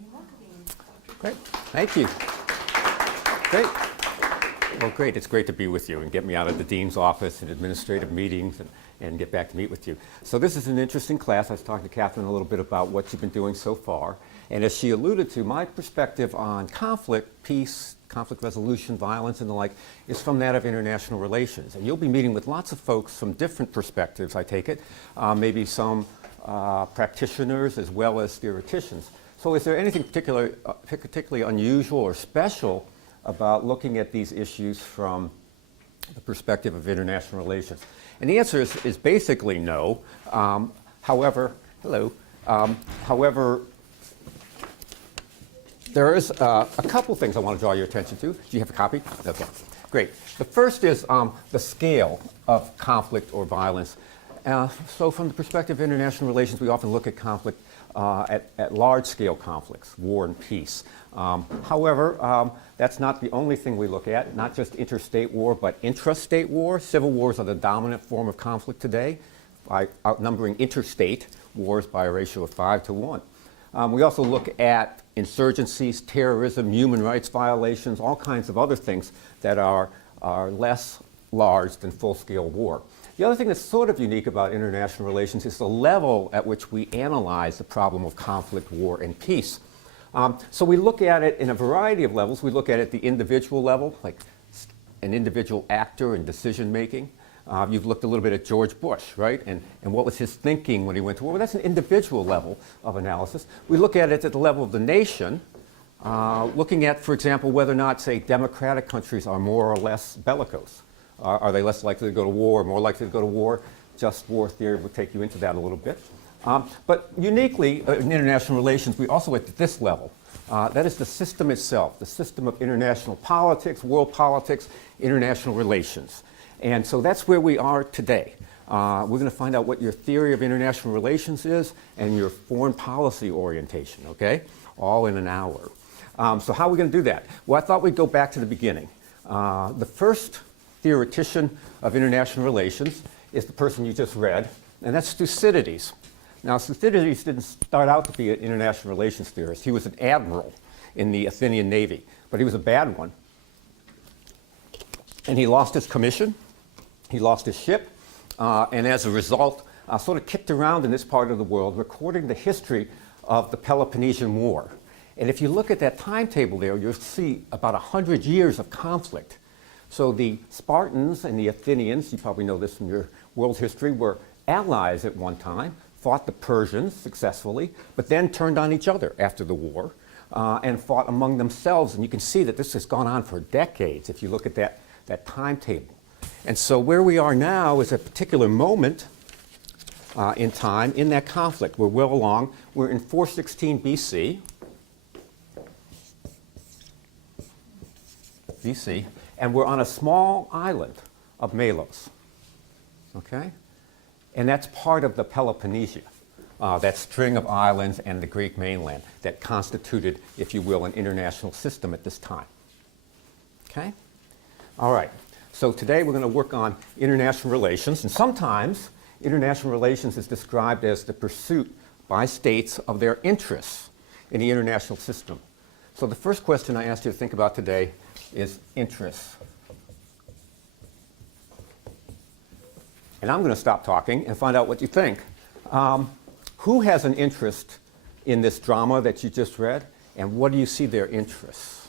New Marketing. Great. Thank you. Great. Well, great. It's great to be with you and get me out of the dean's office and administrative meetings and get back to meet with you. So this is an interesting class. I was talking to Catherine a little bit about what you've been doing so far. And as she alluded to, my perspective on conflict, peace, conflict resolution, violence, and the like, is from that of international relations. And you'll be meeting with lots of folks from different perspectives, I take it, maybe some practitioners as well as theoreticians. So is there anything particularly unusual or special about looking at these issues from the perspective of international relations? And the answer is basically no. However, there is a couple things I want to draw your attention to. Do you have a copy? Okay, great. The first is the scale of conflict or violence. So from the perspective of international relations, we often look at conflict at large-scale conflicts, war and peace. However, that's not the only thing we look at, not just interstate war, but intrastate war. Civil wars are the dominant form of conflict today, by outnumbering interstate wars by a ratio of 5 to 1. We also look at insurgencies, terrorism, human rights violations, all kinds of other things that are less large than full-scale war. The other thing that's sort of unique about international relations is the level at which we analyze the problem of conflict, war, and peace. So we look at it in a variety of levels. We look at it at the individual level, like an individual actor in decision making. You've looked a little bit at George Bush, right? And what was his thinking when he went to war? Well, that's an individual level of analysis. We look at it at the level of the nation, looking at, for example, whether or not, say, democratic countries are more or less bellicose. Are they less likely to go to war, more likely to go to war? Just war theory will take you into that a little bit. But uniquely, in international relations, we also look at this level. That is the system itself, the system of international politics, world politics, international relations. And so that's where we are today. We're going to find out what your theory of international relations is and your foreign policy orientation, okay? All in an hour. So how are we going to do that? Well, I thought we'd go back to the beginning. The first theoretician of international relations is the person you just read, and that's Thucydides. Now, Thucydides didn't start out to be an international relations theorist. He was an admiral in the Athenian Navy, but he was a bad one. And he lost his commission, he lost his ship, and as a result, sort of kicked around in this part of the world, recording the history of the Peloponnesian War. And if you look at that timetable there, you'll see about 100 years of conflict. So the Spartans and the Athenians, you probably know this from your world history, were allies at one time, fought the Persians successfully, but then turned on each other after the war and fought among themselves. And you can see that this has gone on for decades if you look at that timetable. And so where we are now is a particular moment in time in that conflict. We're well along. We're in 416 BC, and we're on a small island of Melos, okay? And that's part of the Peloponnesia, that string of islands and the Greek mainland that constituted, if you will, an international system at this time, okay? All right, so today we're going to work on international relations, and sometimes international relations is described as the pursuit by states of their interests in the international system. So the first question I asked you to think about today is interests. And I'm going to stop talking and find out what you think. Who has an interest in this drama that you just read, and what do you see their interests?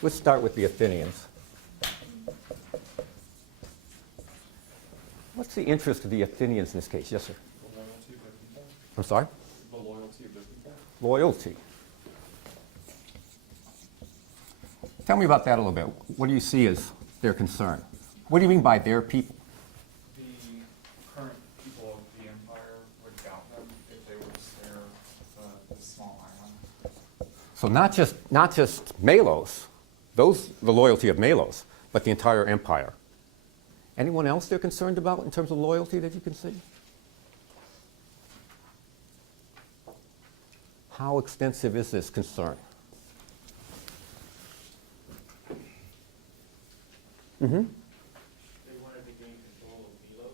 Let's start with the Athenians. What's the interest of the Athenians in this case? Yes, sir. The loyalty of the people. I'm sorry? The loyalty of the people. Loyalty. Tell me about that a little bit. What do you see as their concern? What do you mean by their people? The current people of the empire would doubt them if they were to spare the small island. So not just Melos, the loyalty of Melos, but the entire empire. Anyone else they're concerned about in terms of loyalty that you can see? How extensive is this concern? Mm-hmm. They wanted to gain control of Melos.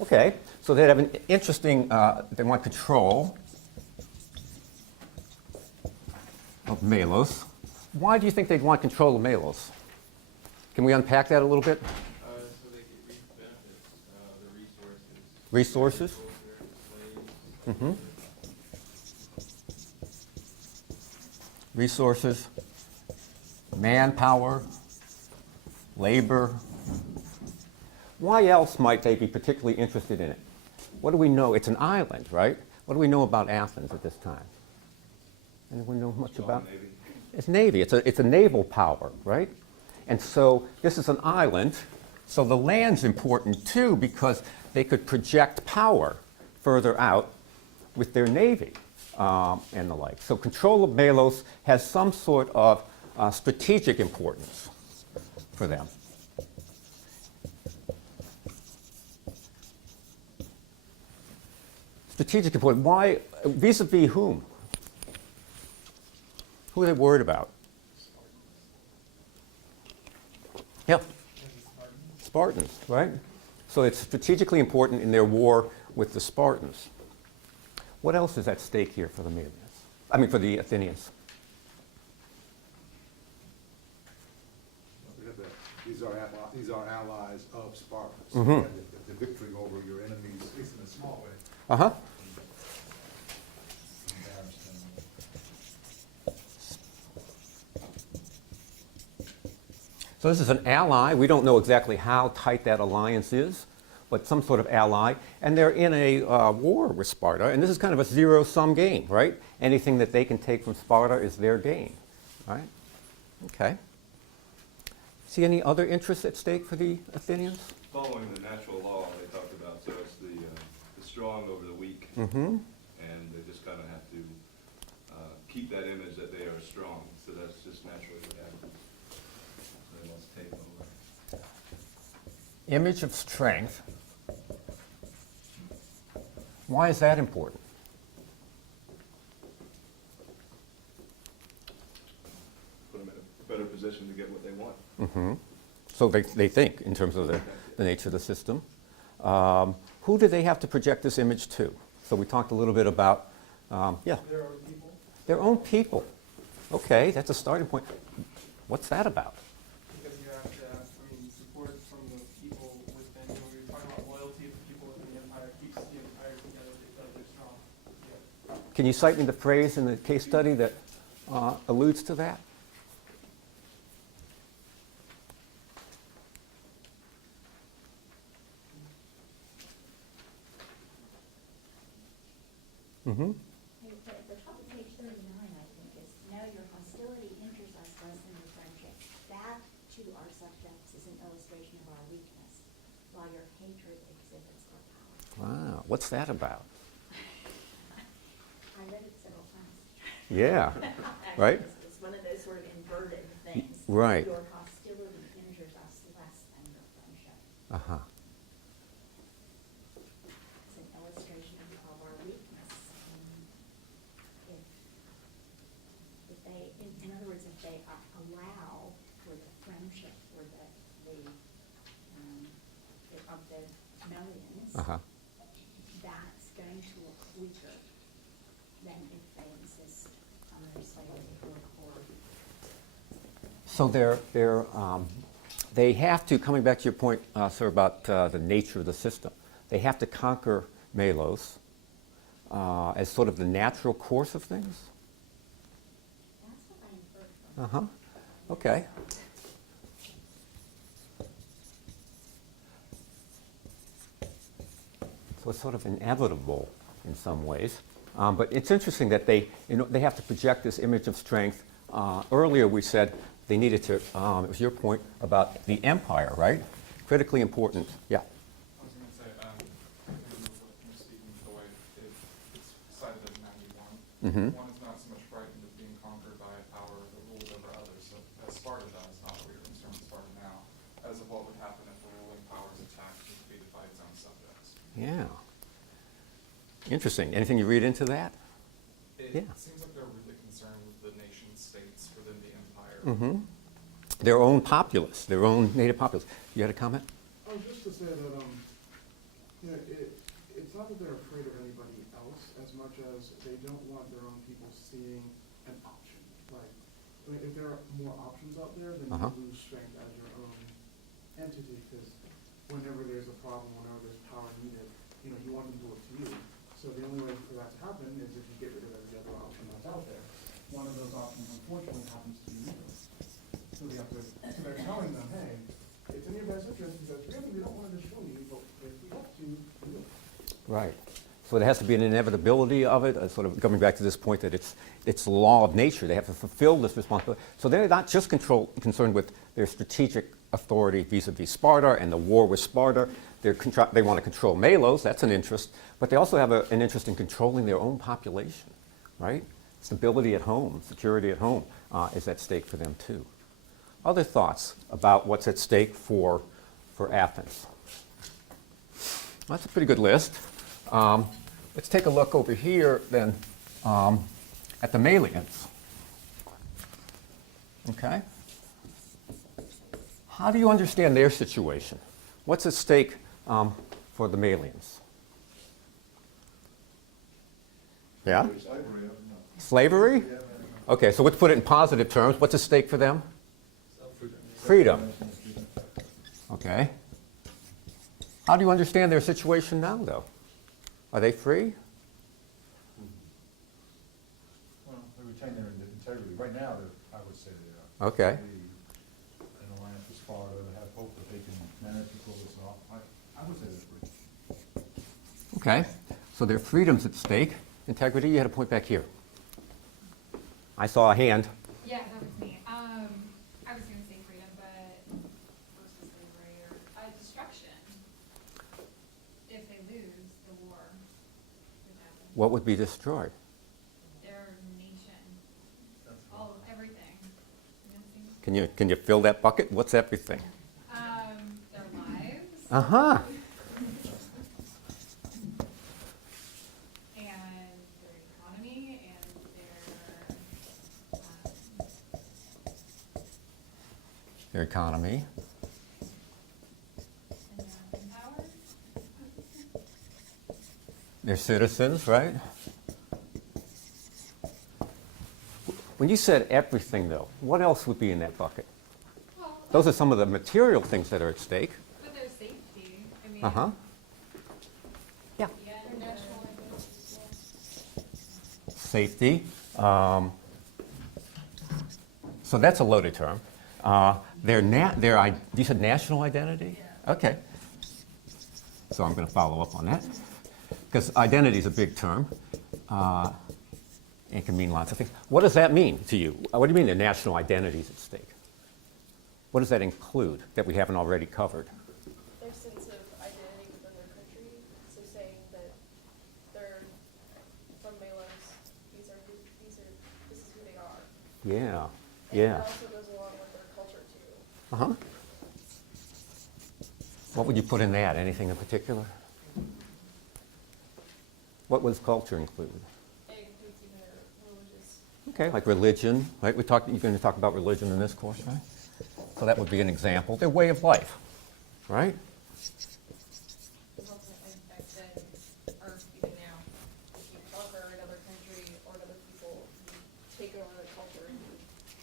Okay, so they have an interesting, they want control Melos. Why do you think they'd want control of Melos? Can we unpack that a little bit? So they could reap benefits, the resources. Resources? Slaves. Mhm. Resources, manpower, labor. Why else might they be particularly interested in it? What do we know? It's an island, right? What do we know about Athens at this time? Anyone know much about? Navy. It's Navy. It's a naval power, right? And so this is an island. So the land's important too because they could project power further out with their navy and the like. So control of Melos has some sort of strategic importance for them. Strategic importance. Why? Vis-a-vis whom? Who are they worried about? Yeah. Spartans, right? So it's strategically important in their war with the Spartans. What else is at stake here for the Melians? I mean, for the Athenians. We have that. These are allies of Sparta. So Mhm. you have the victory over your enemies, at least in a small way. Uh-huh. Embarrass them. So this is an ally. We don't know exactly how tight that alliance is, but some sort of ally. And they're in a war with Sparta. And this is kind of a zero-sum game, right? Anything that they can take from Sparta is their gain, right? Okay. See any other interests at stake for the Athenians? Following the natural law they talked about, so it's the strong over the weak, Mm-hmm. and they just kind of have to keep that image that they are strong. So that's just naturally what happens. So they must take over. Image of strength. Why is that important? Put them in a better position to get what they want. Mm-hmm. So they think in terms of the nature of the system. Who do they have to project this image to? So we talked a little bit about, yeah, Their own people. their own people. Okay, that's a starting point. What's that about? Because you have to have, support from the people within, when we were talking about loyalty of the people within the empire, keeps the empire together because they're strong. Yeah. Can you cite me the phrase in the case study that alludes to that? Mm-hmm. The top of page 39, I think, is now your hostility injures us less than your friendship. That, to our subjects, is an illustration of our weakness, while your hatred exhibits our power. Wow, what's that about? I read it several times. Yeah, Actually, right? It's one of those sort of inverted things. right. Your hostility injures us less than your friendship. Uh-huh. It's an illustration of our weakness. If they, in other words, if they allow for the friendship or of the millions, Uh-huh. that's going to look weaker than if they insist on their slavery or So they have to, coming back to your point, sir, about the nature of the system, they have to conquer Melos as sort of the natural course of things? that's what I inferred from. Uh-huh. Okay. So it's sort of inevitable in some ways. But it's interesting that they have to project this image of strength. Earlier we said they needed to, it was your point about the empire, right? Critically important. Yeah. I was gonna say, from speaking the way it's cited as 91. Mm-hmm. One is not so much frightened of being conquered by a power that rules over others, so as Sparta does, not what we are concerned with Sparta now, as of what would happen if the ruling power is attacked and defeated by its own subjects. Yeah. Interesting. Anything you read into that? It Yeah. seems like they're really concerned with the nation states within the empire. Mm-hmm. Their own populace, their own native populace. You had a comment? Oh, just to say that, it's not that they're afraid of anybody else as much as they don't want their own people seeing an option. Like, I mean, if there are more options out there, then Uh-huh. you lose strength as your own entity, because whenever there's a problem, whenever there's power needed, you know, you want them to look to you. So the only way for that to happen is if you get rid of every other option that's out there. One of those options, unfortunately, happens to be legal. So they have to, so they're telling them, hey, it's in your best interest, because really, we don't want to destroy you, but if we have to, we will. Right. So there has to be an inevitability of it, sort of coming back to this point that it's the law of nature. They have to fulfill this responsibility. So they're not just concerned with their strategic authority vis-a-vis Sparta and the war with Sparta. They want to control Melos, that's an interest, but they also have an interest in controlling their own population, right? Stability at home, security at home is at stake for them too. Other thoughts about what's at stake for Athens? That's a pretty good list. Let's take a look over here then at the Melians. Okay? How do you understand their situation? What's at stake for the Melians? Yeah? Slavery? Okay, so let's put it in positive terms. What's at stake for them? Freedom. Okay. How do you understand their situation now, though? Are they free? Well, they retain their integrity. Right now, I would say they are. Okay. In alliance with Sparta, they have hope that they can manage to pull this off. I would say they're free. Okay. So their freedom's at stake. Integrity, you had a point back here. I saw a hand. Yeah, that was me. I was going to say freedom, but versus slavery or destruction. If they lose the war, would happen. What would be destroyed? Their nation, all everything. You know, Can you fill that bucket? What's everything? their lives Uh-huh. and their economy and Their economy. their power. Their citizens, right? When you said everything, though, what else would be in that bucket? Well, Those are some of the material things that are at stake. but their safety. I mean, Uh-huh. Yeah. their national Safety. So that's a loaded term. You said national identity? Okay. So I'm going to follow up on that. Because identity is a big term. It can mean lots of things. What does that mean to you? What do you mean the national identity is at stake? What does that include that we haven't already covered? Their sense of identity within their country. So saying that they're from Melos, this is who they are. Yeah, And yeah. it also goes along with their culture too. Uh-huh. What would you put in that? Anything in particular? What does culture include? It includes even their religious. Okay, like religion, right? You're going to talk about religion in this course, right? So that would be an example. Their way of life, right? It's also I said, or even now, if you conquer another country or another people, you take over their culture and you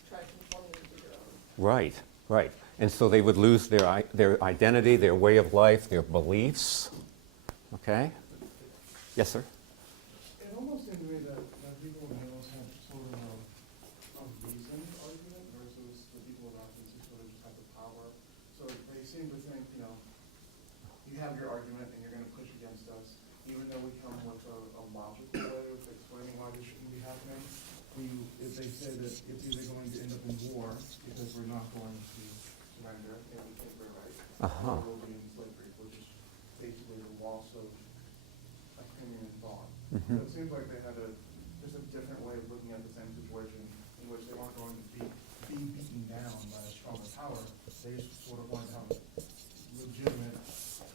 try to conform them to your own. Right, right. And so they would lose their identity, their way of life, their beliefs. Okay? Yes, sir? It almost seemed to me that people in Melos had sort of a reasoned argument versus the people of Athens who sort of just have the power. So they seem to think, you know, you have your argument and you're going to push against us, even though we come with a logical way of explaining why this shouldn't be happening. If they say that it's either going to end up in war because we're not going to surrender and we take our rights, Uh-huh. or we'll be in slavery, which is basically a loss of opinion and thought. So it seems like they had just a different way of looking at the same situation in which they weren't going to be beaten down by a stronger power. They just sort of wanted to have a legitimate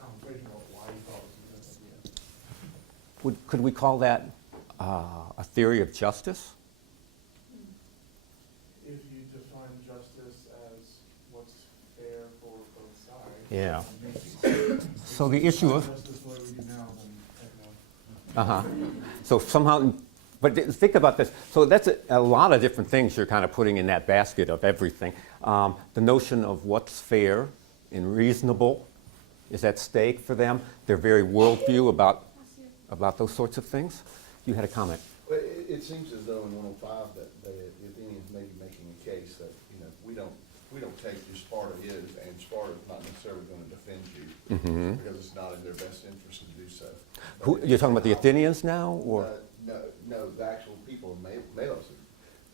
conversation about why you thought it was a good idea. Could we call that a theory of justice? If you define justice as what's fair for both sides. Yeah. maybe. So the issue of... Justice the way we do now, then, Uh-huh. So somehow But think about this. So that's a lot of different things you're kind of putting in that basket of everything. The notion of what's fair and reasonable is at stake for them. Their very worldview about those sorts of things. You had a comment. Well, it seems as though in 105 that the Athenians may be making a case that, you know, we don't take who Sparta is, and Sparta's not necessarily going to defend you because it's not in their best interest to do so. Who, you're talking about the Athenians now, or? No, the actual people of Melos.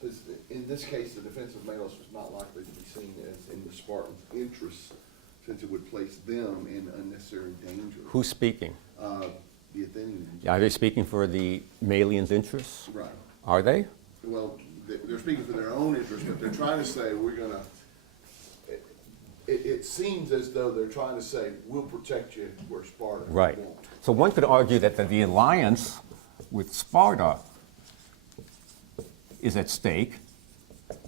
Because in this case, the defense of Melos was not likely to be seen as in the Spartans' interests, since it would place them in unnecessary danger. Who's speaking? The Athenians. Are they speaking for the Malians' interests? Right. Are they? Well, they're speaking for their own interests, but they're trying to say, we're gonna, it seems as though they're trying to say, we'll protect you where Sparta Right. won't. So one could argue that the alliance with Sparta is at stake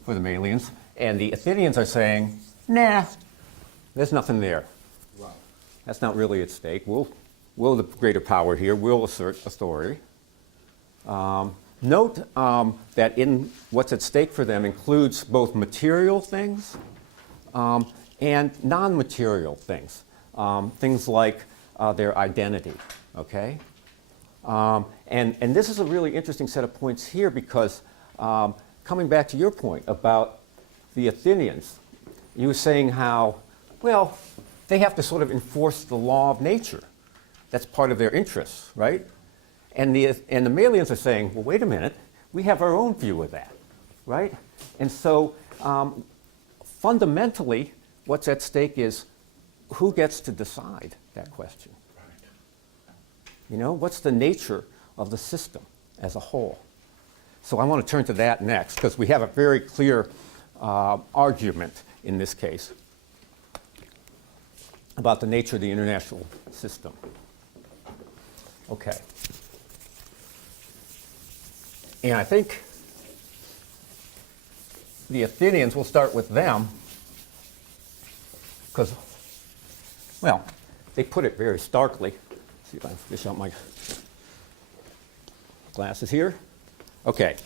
for the Malians, and the Athenians are saying, nah, there's nothing there. Right. That's not really at stake. We're the greater power here. We'll assert authority. Note that in what's at stake for them includes both material things and non-material things. Things like their identity, okay? And this is a really interesting set of points here because coming back to your point about the Athenians, you were saying how, well, they have to sort of enforce the law of nature. That's part of their interests, right? And the Malians are saying, well, wait a minute, we have our own view of that, right? And so fundamentally, what's at stake is who gets to decide that question? You know, what's the nature of the system as a whole? So I want to turn to that next because we have a very clear argument in this case about the nature of the international system. Okay. And I think the Athenians, we'll start with them because, well, they put it very starkly. Let's see if I can fish out my glasses here. Okay.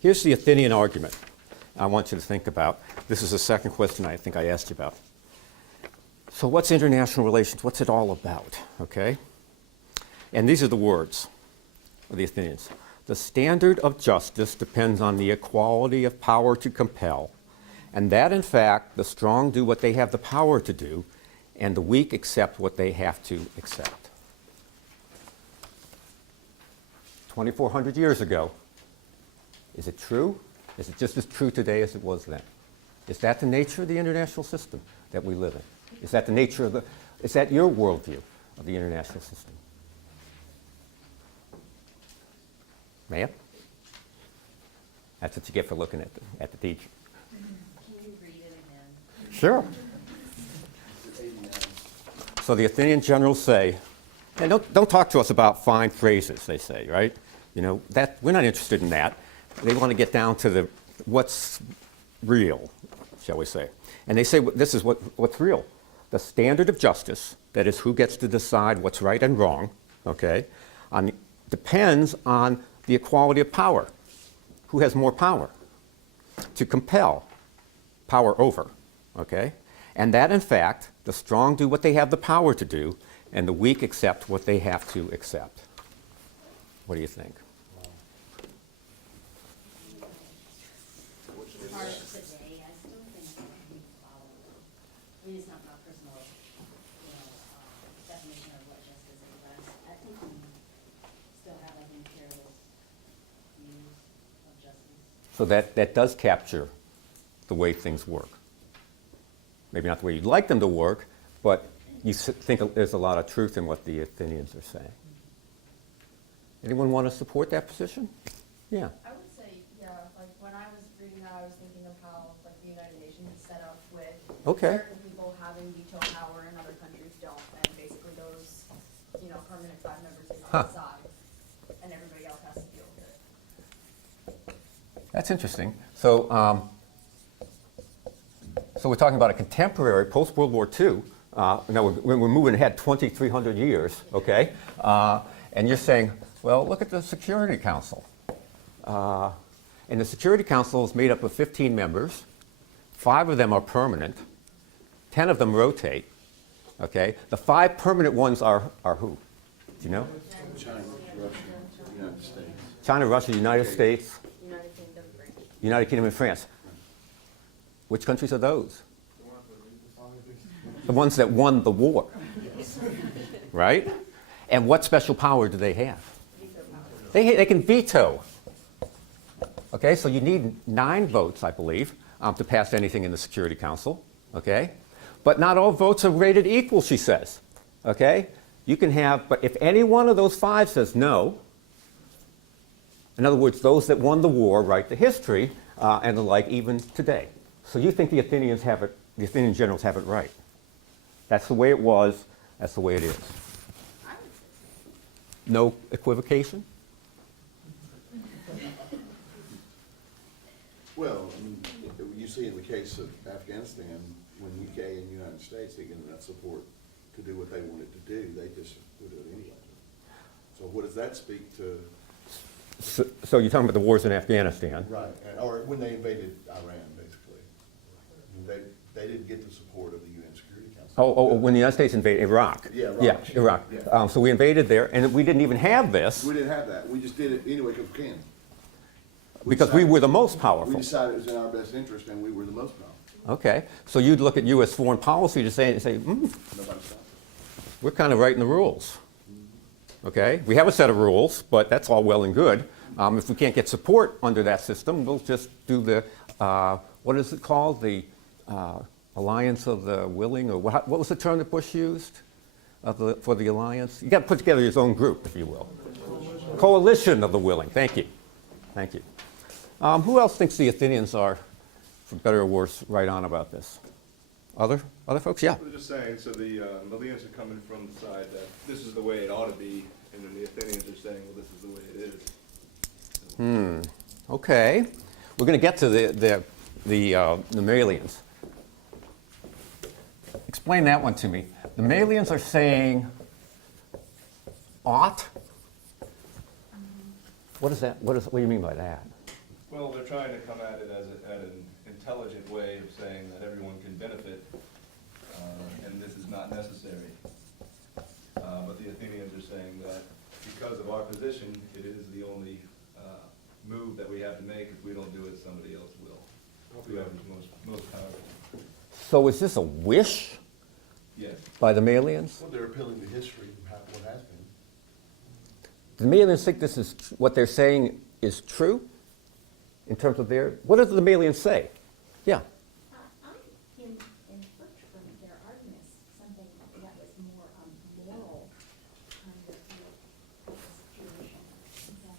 Here's the Athenian argument I want you to think about. This is the second question I think I asked you about. So what's international relations? What's it all about? Okay? And these are the words of the Athenians. The standard of justice depends on the equality of power to compel, and that, in fact, the strong do what they have the power to do, and the weak accept what they have to accept. 2,400 years ago. Is it true? Is it just as true today as it was then? Is that the nature of the international system that we live in? Is that the nature of is that your worldview of the international system? Ma'am? That's what you get for looking at the teacher. Can you read it again? Sure. So the Athenian generals say, and don't talk to us about fine phrases, they say, right? You know, that we're not interested in that. They want to get down to what's real, shall we say. And they say this is what's real. The standard of justice, that is who gets to decide what's right and wrong, okay, depends on the equality of power. Who has more power? To compel, power over, okay? And that, in fact, the strong do what they have the power to do, and the weak accept what they have to accept. What do you think? Part of today, I still think that we follow. I mean, it's not my personal, definition of what justice is, but I think we still have like imperialist views of justice. So that does capture the way things work. Maybe not the way you'd like them to work, but you think there's a lot of truth in what the Athenians are saying. Anyone want to support that position? Yeah. I would say, yeah, like when I was reading that, I was thinking of how like the United Nations is set up with Okay. certain people having veto power and other countries don't, and basically those, permanent 5 members get to decide, and everybody else has to deal with it. That's interesting. So, so we're talking about a contemporary, post-World War II. Now we're moving ahead 2,300 years, okay? And you're saying, Well, look at the Security Council. And the Security Council is made up of 15 members. 5 of them are permanent. 10 of them rotate. Okay? The 5 permanent ones are who? Do you know? China, Russia, United States. China, Russia, United States, United Kingdom, France. United Kingdom, and France. Which countries are those? The ones that won the war. Right? And what special power do they have? They can veto. Okay, so you need 9 votes, I believe, to pass anything in the Security Council. Okay? But not all votes are rated equal, she says. Okay? You can have, but if any one of those 5 says no, in other words, those that won the war write the history and the like even today. So you think the Athenians have it, the Athenian generals have it right. That's the way it was, that's the way it is. No equivocation? Well, I mean, you see in the case of Afghanistan, when UK and the United States, they get enough support to do what they wanted to do, they just would do it anyway. So what does that speak to? So you're talking about the wars in Afghanistan? Right, or when they invaded Iran, basically. They didn't get the support of the UN Security Council. Oh, when the United States invaded Iraq. Yeah, Iraq. Yeah, Iraq. Yeah. So we invaded there, and we didn't even have this We didn't have that, we just did it anyway because we can. because we were the most We powerful. decided it was in our best interest and we were the most powerful. Okay, so you'd look at U.S. foreign policy to say Nobody stopped us. we're kind of writing the rules. Okay, we have a set of rules, but that's all well and good. If we can't get support under that system, we'll just do the, what is it called? The alliance of the willing, or what was the term that Bush used for the alliance? You got to put together your own group, if you will. Coalition of the willing. Thank you. Thank you. Who else thinks the Athenians are, for better or worse, right on about this? Other folks? Yeah. I was just saying, so the Melians are coming from the side that this is the way it ought to be, and then the Athenians are saying, well, this is the way it is. Okay. We're going to get to the Melians. Explain that one to me. The Melians are saying ought? What is that? What do you mean by that? Well, they're trying to come at it as an intelligent way of saying that everyone can benefit, and this is not necessary. But the Athenians are saying that because of our position, it is the only move that we have to make. If we don't do it, somebody else will. Whoever's most powerful. So is this a wish Yes. by the Melians? Well, they're appealing to history, what has been. Do the Melians think this is what they're saying is true in terms of their? What does the Melians say? Yeah. I input from their arguments something that was more moral kind of situation than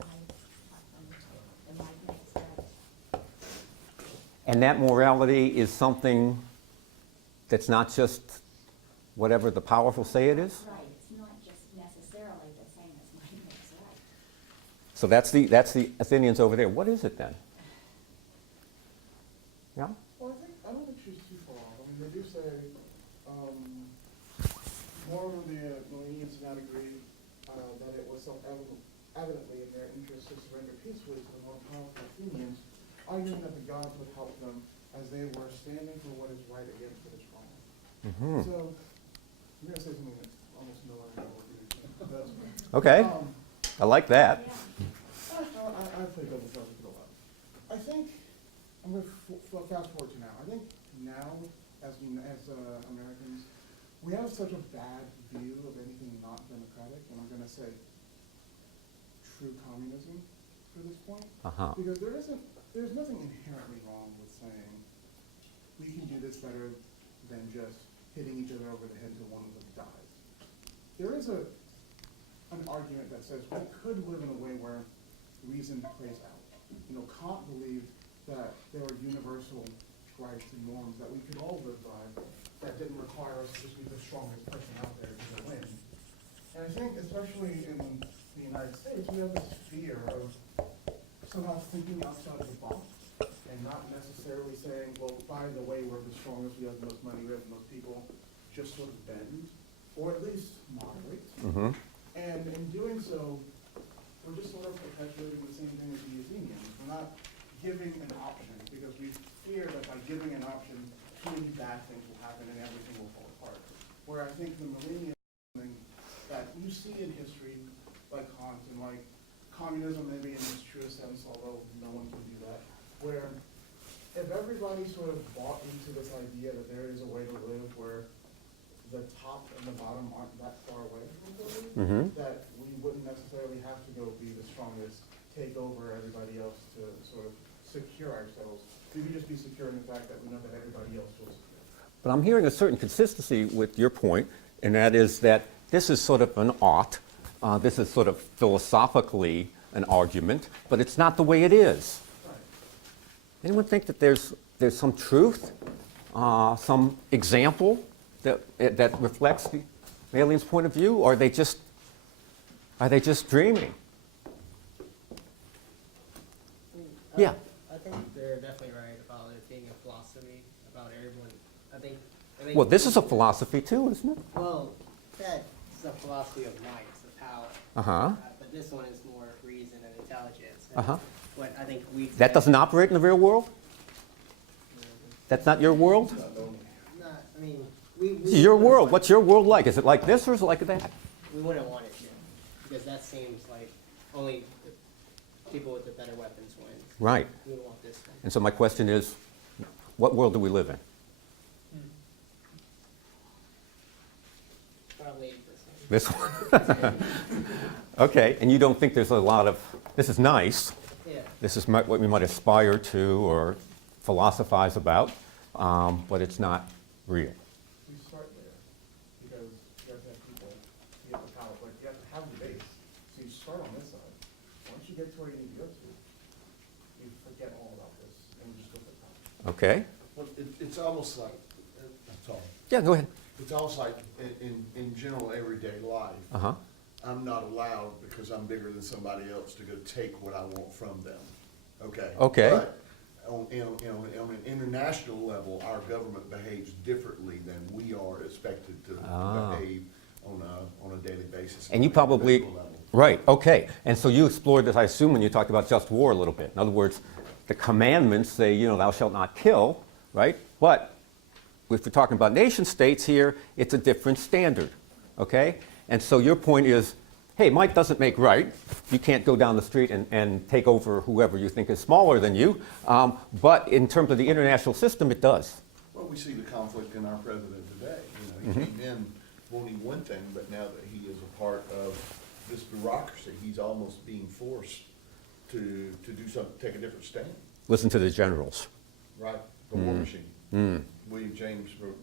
I thought from the arguments that. And that morality is something that's not just whatever the powerful say it is? Right, it's not just necessarily the same as might makes right. So that's the Athenians over there. What is it then? Yeah? Well, I don't think she's too far off. I mean, they do say, more of the Melians did not agree that it was self-evidently in their interest to surrender peacefully to the more powerful Athenians, arguing that the gods would help them as they were standing for what is right against what is wrong. Mm-hmm. So, I'm going to say something that's almost no one knows. Okay. I like that. I play devil's advocate a lot. I think, I'm going to fast forward to now. I think now, as Americans, we have such a bad view of anything not democratic, and I'm going to say true communism for this point. Uh-huh. Because there's nothing inherently wrong with saying we can do this better than just hitting each other over the head until one of them dies. There is an argument that says we could live in a way where reason plays out. You know, Kant believed that there were universal rights and norms that we could all live by that didn't require us to just be the strongest person out there to win. And I think especially in the United States, we have this fear of somehow thinking outside of the box and not necessarily saying, well, by the way, we're the strongest, we have the most money, we have the most people, just sort of bend, or at least moderate. Mm-hmm. And in doing so, we're just sort of perpetuating the same thing as the Athenians. We're not giving an option, because we fear that by giving an option, too many bad things will happen and everything will fall apart. Where I think the millennium is something that you see in history, like Kant and like communism maybe in its truest sense, although no one can do that, where if everybody sort of bought into this idea that there is a way to live where the top and the bottom aren't that far away from each other, that we wouldn't necessarily have to go be the strongest, take over everybody else to sort of secure ourselves. We could just be secure in the fact that we know that everybody else will secure. But I'm hearing a certain consistency with your point, and that is that this is sort of an ought. This is sort of philosophically an argument, but it's not the way it is. Right. Anyone think that there's some truth, some example that reflects the alien's point of view, or are they just dreaming? Yeah. I think they're definitely right about it being a philosophy, about everyone. I think Well, this is a philosophy too, isn't it? Well, that's a philosophy of might, of power. Uh-huh. But this one is more reason and intelligence. And Uh-huh. What I think we. That doesn't operate in the real world? That's not your world? Not, I mean, we. Your world. What's your world like? Is it like this or is it like that? We wouldn't want it to, because that seems like only the people with the better weapons win. Right. We want this one. And so my question is, what world do we live in? Probably this one. This one. Okay, and you don't think there's a lot of, this is nice, Yeah. this is what we might aspire to or philosophize about, but it's not real. We start there, because you have to have people to get the power, but you have to have the base. So you start on this side. Once you get to where you need to go to, you forget all about this, and you just go for the top. Okay? Well, it's almost like, I'm sorry, Yeah, go ahead. it's almost like in general everyday life, Uh-huh. I'm not allowed, because I'm bigger than somebody else, to go take what I want from them, okay? Okay. But on an international level, our government behaves differently than we are expected to behave on a daily basis. And you on an probably, individual level. right, okay. And so you explored this, I assume, when you talked about just war a little bit. In other words, the commandments say, thou shalt not kill, right? But if we're talking about nation states here, it's a different standard, okay? And so your point is, hey, might doesn't make right. You can't go down the street and take over whoever you think is smaller than you. But in terms of the international system, it does. Well, we see the conflict in our president today. He came in wanting one thing, but now that he is a part of this bureaucracy, he's almost being forced to do something, take a different stand, Listen to the generals. right? The war machine. William James wrote,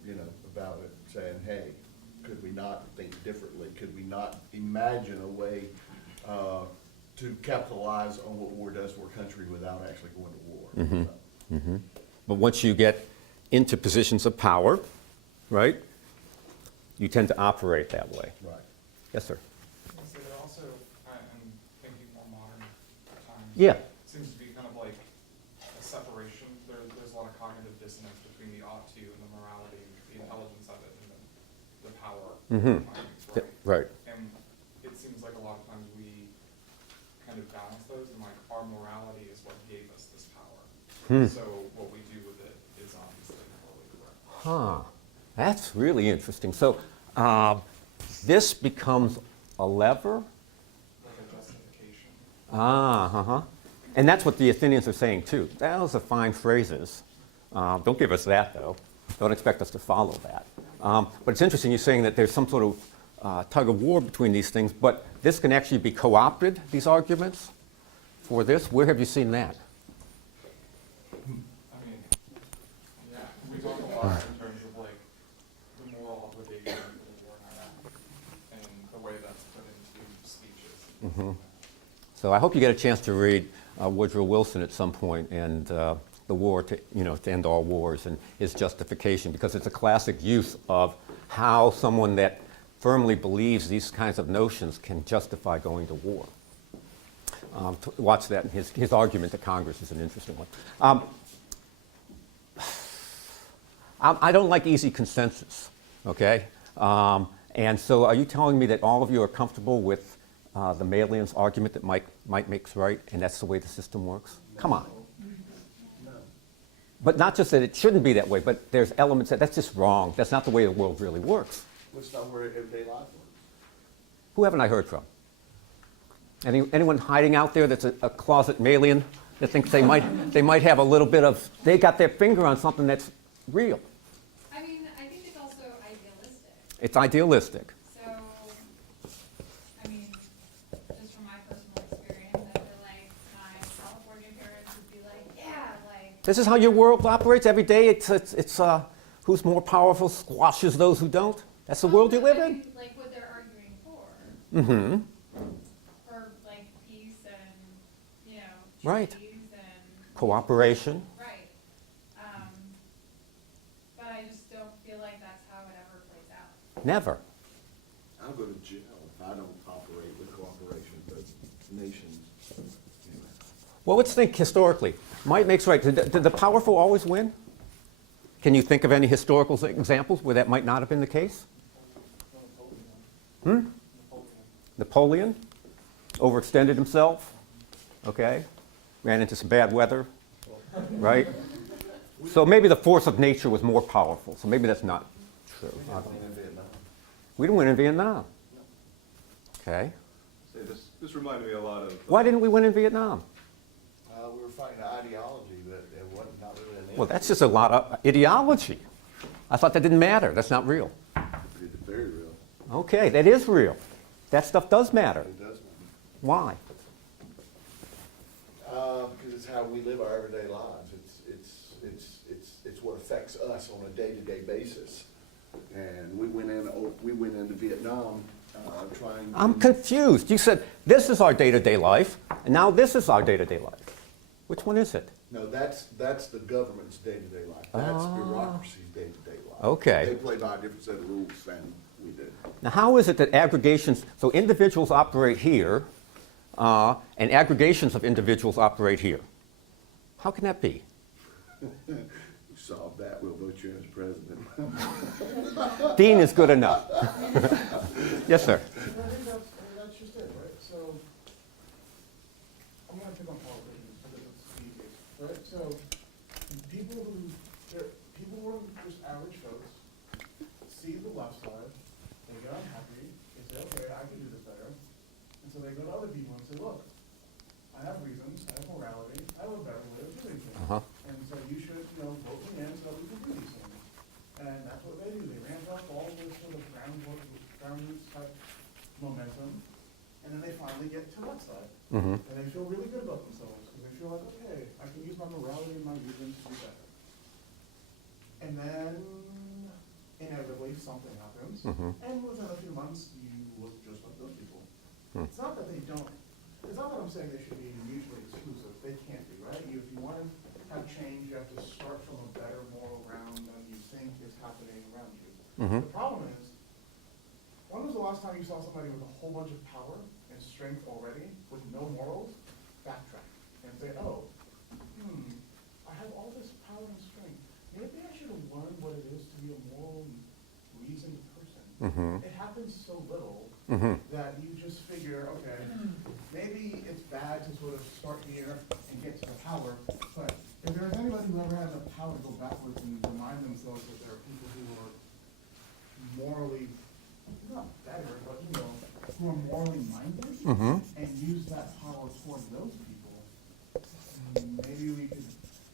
about it, saying, hey, could we not think differently? Could we not imagine a way to capitalize on what war does for a country without actually going to war? But once you get into positions of power, right, you tend to operate that way. Right. Yes, sir. So they're also, I'm thinking more modern times. Yeah. Seems to be kind of like a separation. There's a lot of cognitive dissonance between the ought to and the morality, the intelligence of it, and the power requirements, right? Right. And it seems like a lot of times we kind of balance those, and like our morality is what gave us this power. So what we do with it is obviously morally correct. Huh. That's really interesting. So this becomes a lever? Like a justification. And that's what the Athenians are saying too. Those are fine phrases. Don't give us that though. Don't expect us to follow that. But it's interesting you're saying that there's some sort of tug of war between these things, but this can actually be co-opted, these arguments, for this. Where have you seen that? I mean, yeah, we talk a lot in terms of like the moral obligation for the war in Iraq and the way that's put into speeches. So I hope you get a chance to read Woodrow Wilson at some point and the war to end all wars and his justification, because it's a classic use of how someone that firmly believes these kinds of notions can justify going to war. Watch that, and his argument to Congress is an interesting one. I don't like easy consensus, okay? And so are you telling me that all of you are comfortable with the Malian's argument that might makes right, and that's the way the system works? Come on. No. But not just that it shouldn't be that way, but there's elements that's just wrong. That's not the way the world really works. That's not where everyday life works. Who haven't I heard from? Anyone hiding out there that's a closet Malian that thinks they might have a little bit of, they got their finger on something that's real. I mean, I think it's also idealistic. It's idealistic. So, I mean, just from my personal experience, I feel like my California parents would be like, yeah, like, This is how your world operates every day. It's who's more powerful squashes those who don't. That's the world you live I in. mean, like what they're arguing for. Mm-hmm. For like peace and, you know, Right. treaties and. Cooperation. Right. But I just don't feel like that's how it ever plays out. Never. I'll go to jail if I don't operate with cooperation, but nations, anyway. Well, let's think historically. Might makes right. Did the powerful always win? Can you think of any historical examples where that might not have been the case? Napoleon overextended himself, okay? Ran into some bad weather, right? So maybe the force of nature was more powerful. So maybe that's not true. We didn't win in Vietnam. We didn't win in Vietnam. Okay. Say, this reminded me a lot of. Why didn't we win in Vietnam? We were fighting an ideology that it wasn't not really an. Well, that's just a lot of ideology. I thought that didn't matter. That's not real. It's very real. Okay, that is real. That stuff does matter. It does matter. Why? Because it's how we live our everyday lives. It's what affects us on a day-to-day basis. And we went into Vietnam trying. I'm confused. You said this is our day-to-day life, and now this is our day-to-day life. Which one is it? No, that's the government's day-to-day life. That's bureaucracy's day-to-day life. Okay. They play by a different set of rules than we do. Now, how is it that aggregations, so individuals operate here, and aggregations of individuals operate here? How can that be? We solve that, we'll vote you as president. Dean is good enough. Yes, sir. I think that's just it, right? So, I'm gonna pick on politicians because it's the easiest, right? So, people who are just average folks, see the left side, they get unhappy, they say, okay, I can do this better. And so they go to other people and say, look, I have reasons, I have morality, I have a better way of doing things. Uh-huh. And so you should, vote me in so that we can do these things. And that's what they do. They ramp up all this sort of groundroots type momentum, and then they finally get to that side. Mm-hmm. And they feel really good about themselves, because they feel like, okay, I can use my morality and my reason to do better. And then, inevitably, something happens, and within a few months, you look just like those people. It's not that they don't, it's not that I'm saying they should be mutually exclusive, they can't be, right? If you want to have change, you have to start from a better moral ground than you think is happening around you. The problem is, when was the last time you saw somebody with a whole bunch of power and strength already, with no morals, backtrack and say, oh, I have all this power and strength. Maybe I should have learned what it is to be a moral, reasoned person. It happens so little that you just figure, okay, maybe it's bad to sort of start here and get to the power, but if there's anybody who ever had the power to go backwards and remind themselves that there are people who are morally, not better, but who are morally minded and use that power towards those people, maybe we could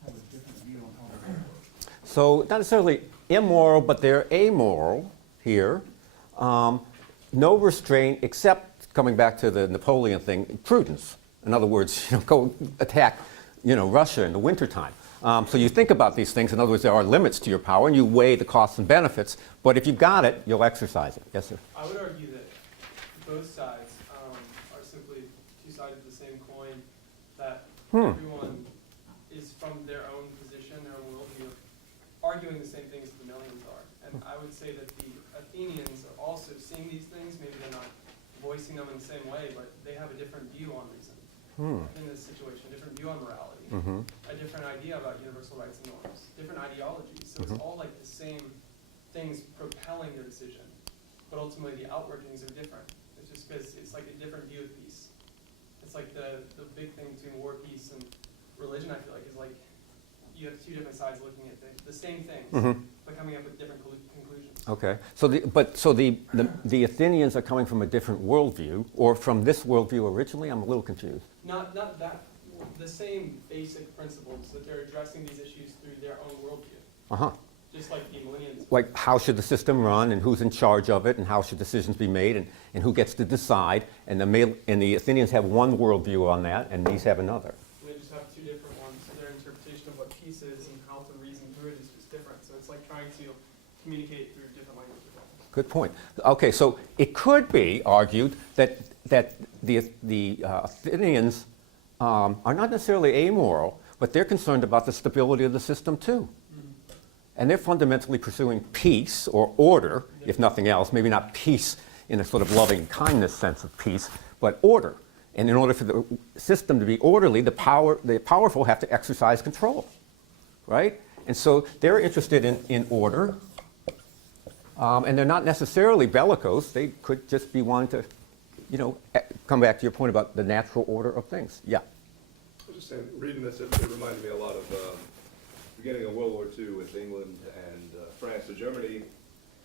have a different view on how it works. So not necessarily immoral, but they're amoral here. No restraint, except coming back to the Napoleon thing, prudence. In other words, go attack, Russia in the wintertime. So you think about these things. In other words, there are limits to your power, and you weigh the costs and benefits. But if you've got it, you'll exercise it. Yes, sir. I would argue that both sides are simply two sides of the same coin, that everyone is from their own position, their own worldview, arguing the same things that the millions are. And I would say that the Athenians are also seeing these things. Maybe they're not voicing them in the same way, but they have a different view on reason in this situation, a different view on morality, a different idea about universal rights and norms, different ideologies. So it's all like the same things propelling their decision. but ultimately the outworkings are different. It's just because it's like a different view of peace. It's like the big thing between war, peace, and religion, I feel like, is like you have two different sides looking at things, the same things, but coming up with different conclusions. Okay. So the Athenians are coming from a different worldview, or from this worldview originally? I'm a little confused. Not that, the same basic principles, that they're addressing these issues through their own worldview, Uh-huh. just like the millennials. Like, how should the system run, and who's in charge of it, and how should decisions be made, and who gets to decide? And the Athenians have one worldview on that, and these have another. And they just have two different ones, so their interpretation of what peace is and how to reason through it is just different. So it's like trying to communicate through different languages. Good point. Okay, so it could be argued that the Athenians are not necessarily amoral, but they're concerned about the stability of the system too. And they're fundamentally pursuing peace or order, if nothing else, maybe not peace in a sort of loving kindness sense of peace, but order. And in order for the system to be orderly, the powerful have to exercise control, right? And so they're interested in order, and they're not necessarily bellicose. They could just be wanting to, come back to your point about the natural order of things. Yeah. I was just saying, reading this, it reminded me a lot of beginning of World War II with England and France. So Germany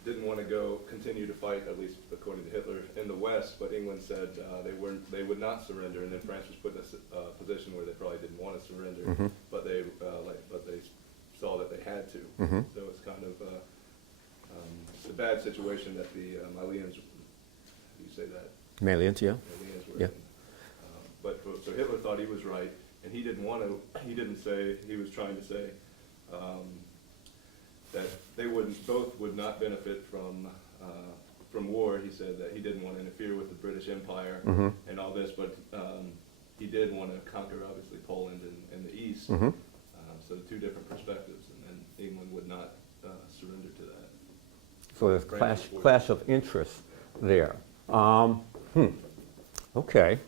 didn't want to continue to fight, at least according to Hitler, in the West, but England said they would not surrender, and then France was put in a position where they probably didn't want to surrender, but they saw that they had to. So it's kind of it's a bad situation that the Malians, you say that? Malians, yeah. Malians were Yeah. in. So Hitler thought he was right, and he didn't want to. He didn't say. He was trying to say that they both would not benefit from war. He said that he didn't want to interfere with the British Empire and all this, but he did want to conquer, obviously, Poland and the East. So two different perspectives, and then England would not surrender to that. So there's clash of interests there. Okay.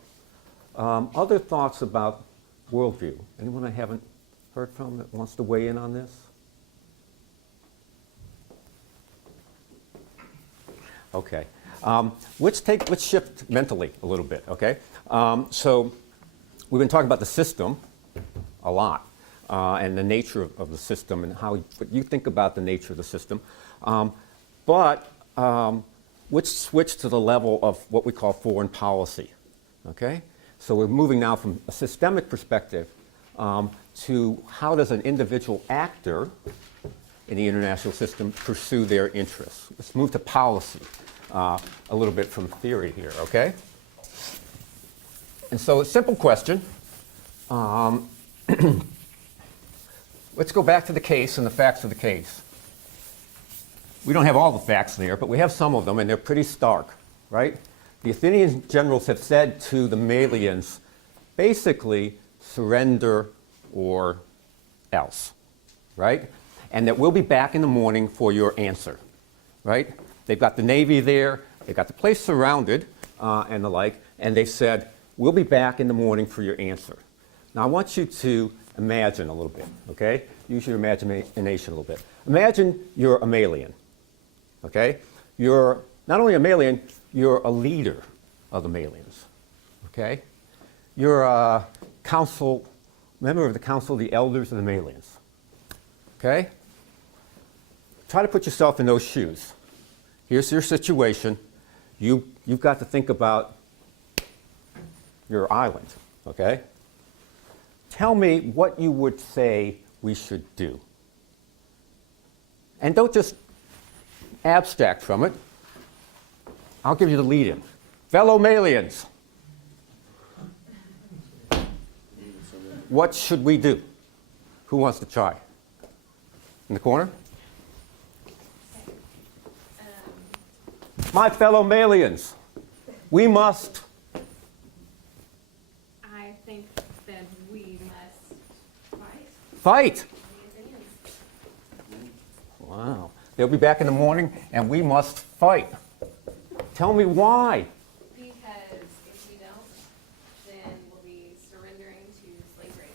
Other thoughts about worldview? Anyone I haven't heard from that wants to weigh in on this? Okay. Let's shift mentally a little bit, okay? So we've been talking about the system a lot, and the nature of the system, and how you think about the nature of the system. But let's switch to the level of what we call foreign policy, okay? So we're moving now from a systemic perspective to how does an individual actor in the international system pursue their interests. Let's move to policy a little bit from theory here, okay? And so a simple question. Let's go back to the case and the facts of the case. We don't have all the facts there, but we have some of them, and they're pretty stark, right? The Athenian generals have said to the Malians, basically, surrender or else, right? And that we'll be back in the morning for your answer, right? They've got the navy there, they've got the place surrounded and the like, and they said, we'll be back in the morning for your answer. Now, I want you to imagine a little bit, okay? Use your imagination a little bit. Imagine you're a Malian, okay? You're not only a Malian, you're a leader of the Malians, okay? You're a member of the Council of the Elders of the Malians, okay? Try to put yourself in those shoes. Here's your situation. You've got to think about your island, okay? Tell me what you would say we should do. And don't just abstract from it. I'll give you the lead-in. Fellow Malians, what should we do? Who wants to try? In the corner? My fellow Malians, we must. I think that we must fight. Fight. Wow. They'll be back in the morning, and we must fight. Tell me why. Because if we don't, then we'll be surrendering to slavery.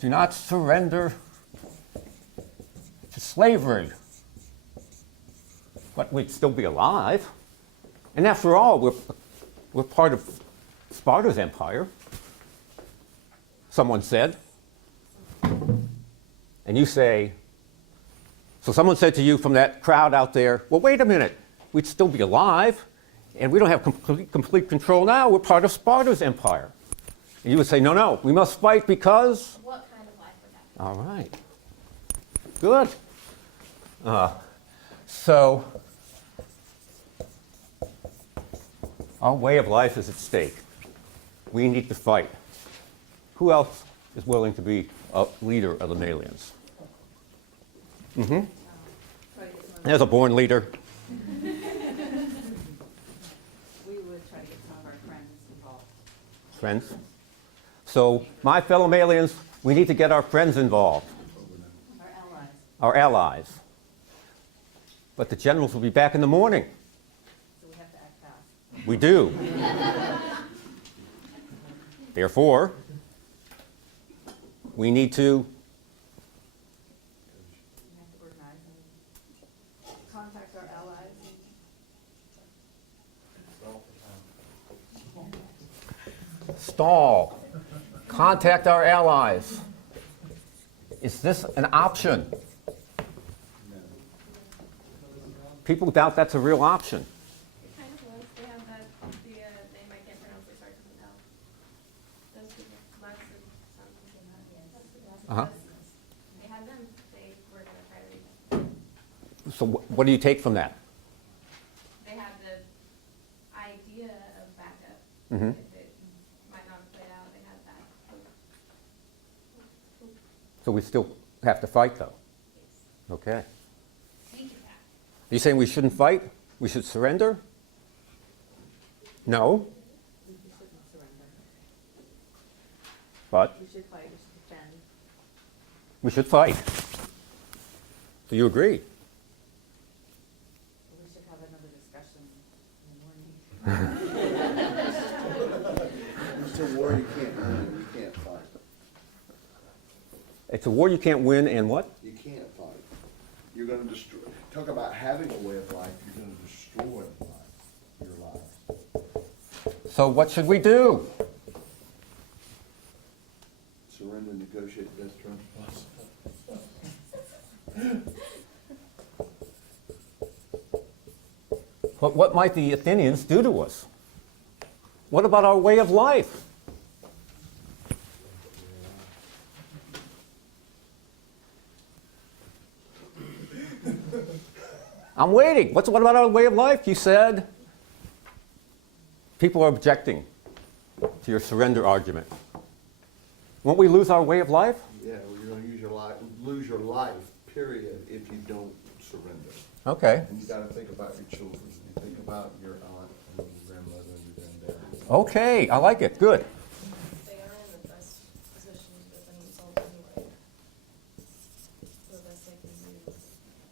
Do not surrender slavery. But we'd still be alive. And after all, we're part of Sparta's empire, someone said. And you say, so someone said to you from that crowd out there, well, wait a minute, we'd still be alive, and we don't have complete control now, we're part of Sparta's empire. And you would say, no, no, we must fight because? What kind of life would that All right. Good. So, our way of life is at stake. We need to fight. Who else is willing to be a leader of the Malians? Mm-hmm. There's a born leader. We would try to get some of our friends involved. Friends. So, my fellow Malians, we need to get our friends involved. Our allies. Our allies. But the generals will be back in the morning. So we have to act fast. We do. Therefore, we need to We have to organize and contact our allies. stall, contact our allies. Is this an option? People doubt that's a real option. It kind of was, they have that, they might get pronounced, they start to tell. Those people, Les and some, Uh-huh. they had them, they were gonna try to read them. So what do you take from that? They had the idea of backup. Mhm. If it might not have played out, they had that. So we still have to fight, though? Okay. Sneak attack. Are you saying we shouldn't fight? We should surrender? No, We shouldn't surrender. but We should fight, we should defend. we should fight. So you agree? We should have another discussion in the morning. It's a war you can't win, you can't fight. It's a war you can't win, and what? You can't fight. You're gonna destroy, talk about having a way of life, you're gonna destroy your life. So what should we do? Surrender, negotiate, best terms possible. But what might the Athenians do to us? What about our way of life? I'm waiting. What about our way of life? You said people are objecting to your surrender argument. Won't we lose our way of life? Yeah, well, you're gonna lose your life, period, if you don't surrender. Okay. And you gotta think about your children, you think about your aunt and your grandmother and your granddad. Okay, I like it. Good. They are in the best position to defend themselves anyway. The best they can do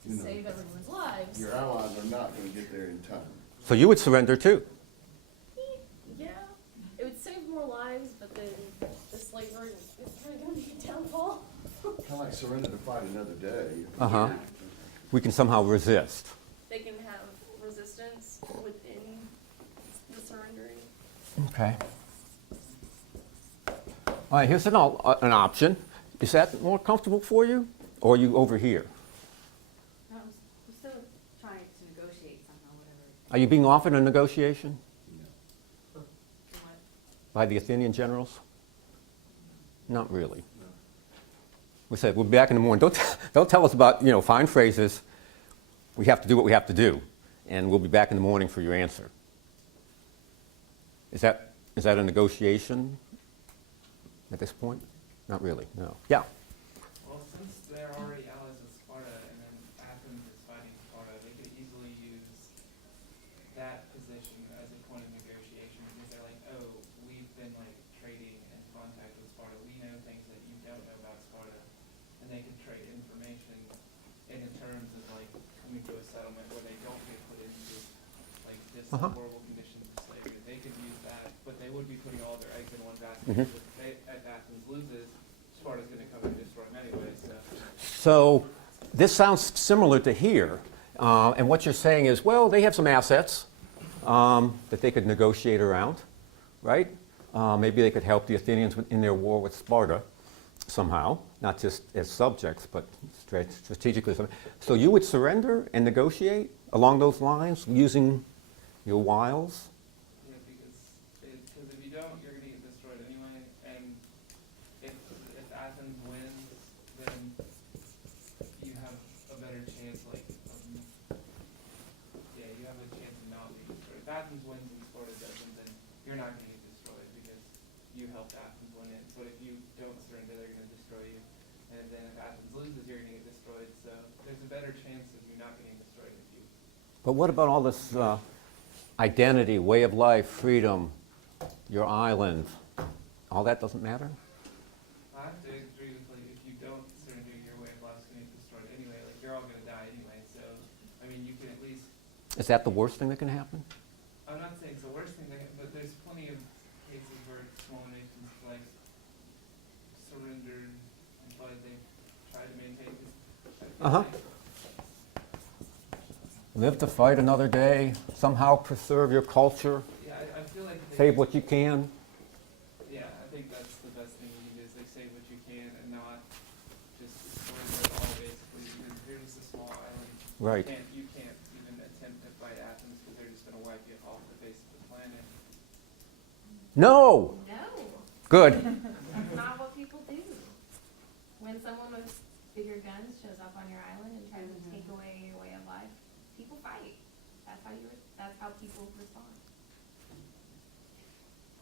You to know, save everyone's lives. Your allies are not gonna get there in time. So you would surrender too? Yeah, it would save more lives, but then the slavery is kind of gonna be a downfall. Kinda like surrender to fight another day. Uh-huh. We can somehow resist. They can have resistance within the surrendering. Okay. All right, here's an option. Is that more comfortable for you? Or are you over here? No, we're still trying to negotiate somehow, whatever. Are you being offered a negotiation What? by the Athenian generals? Not really. We said, we'll be back in the morning. Don't tell us about, fine phrases. We have to do what we have to do. And we'll be back in the morning for your answer. Is that a negotiation at this point? Not really, no. Yeah. Well, since they're already allies with Sparta, and then Athens is fighting Sparta, they could easily use that position as a point of negotiation, because they're like, oh, we've been trading in contact with Sparta, we know things that you don't know about Sparta, and they could trade information in terms of coming to a settlement where they don't get put into this horrible conditions of slavery. They could use that, but they would be putting all their eggs in one basket. Mhm. If Athens loses, Sparta's going to come and destroy them anyway. So So this sounds similar to here. And what you're saying is, well, they have some assets that they could negotiate around, right? Maybe they could help the Athenians in their war with Sparta somehow, not just as subjects, but strategically. So you would surrender and negotiate along those lines using your wiles? Yeah, because if you don't, you're gonna get destroyed anyway, and if Athens wins, then you have a better chance, like, you have a chance of not being destroyed. If Athens wins and Sparta doesn't, then you're not gonna get destroyed because you helped Athens win it. So if you don't surrender, they're gonna destroy you. And then if Athens loses, you're gonna get destroyed. So there's a better chance of you not getting destroyed if you. But what about all this identity, way of life, freedom, your island? All that doesn't matter? I have to agree with, like, if you don't surrender, your way of life's gonna get destroyed anyway. Like, you're all gonna die anyway. So, I mean, you can at least. Is that the worst thing that can happen? I'm not saying it's the worst thing, but there's plenty of cases where small nations like surrendered, but they try to maintain. Uh-huh. Live to fight another day, somehow preserve your culture, Yeah, I feel like they save what you can. Yeah, I think that's the best thing you can do is like save what you can and not just surrender it all basically. Because you're just a small island. Right. You can't even attempt to fight Athens because they're just gonna wipe you off the face of the planet. No! No, Good. that's not what people do. When someone with bigger guns shows up on your island and tries to take away your way of life, people fight. That's how people respond.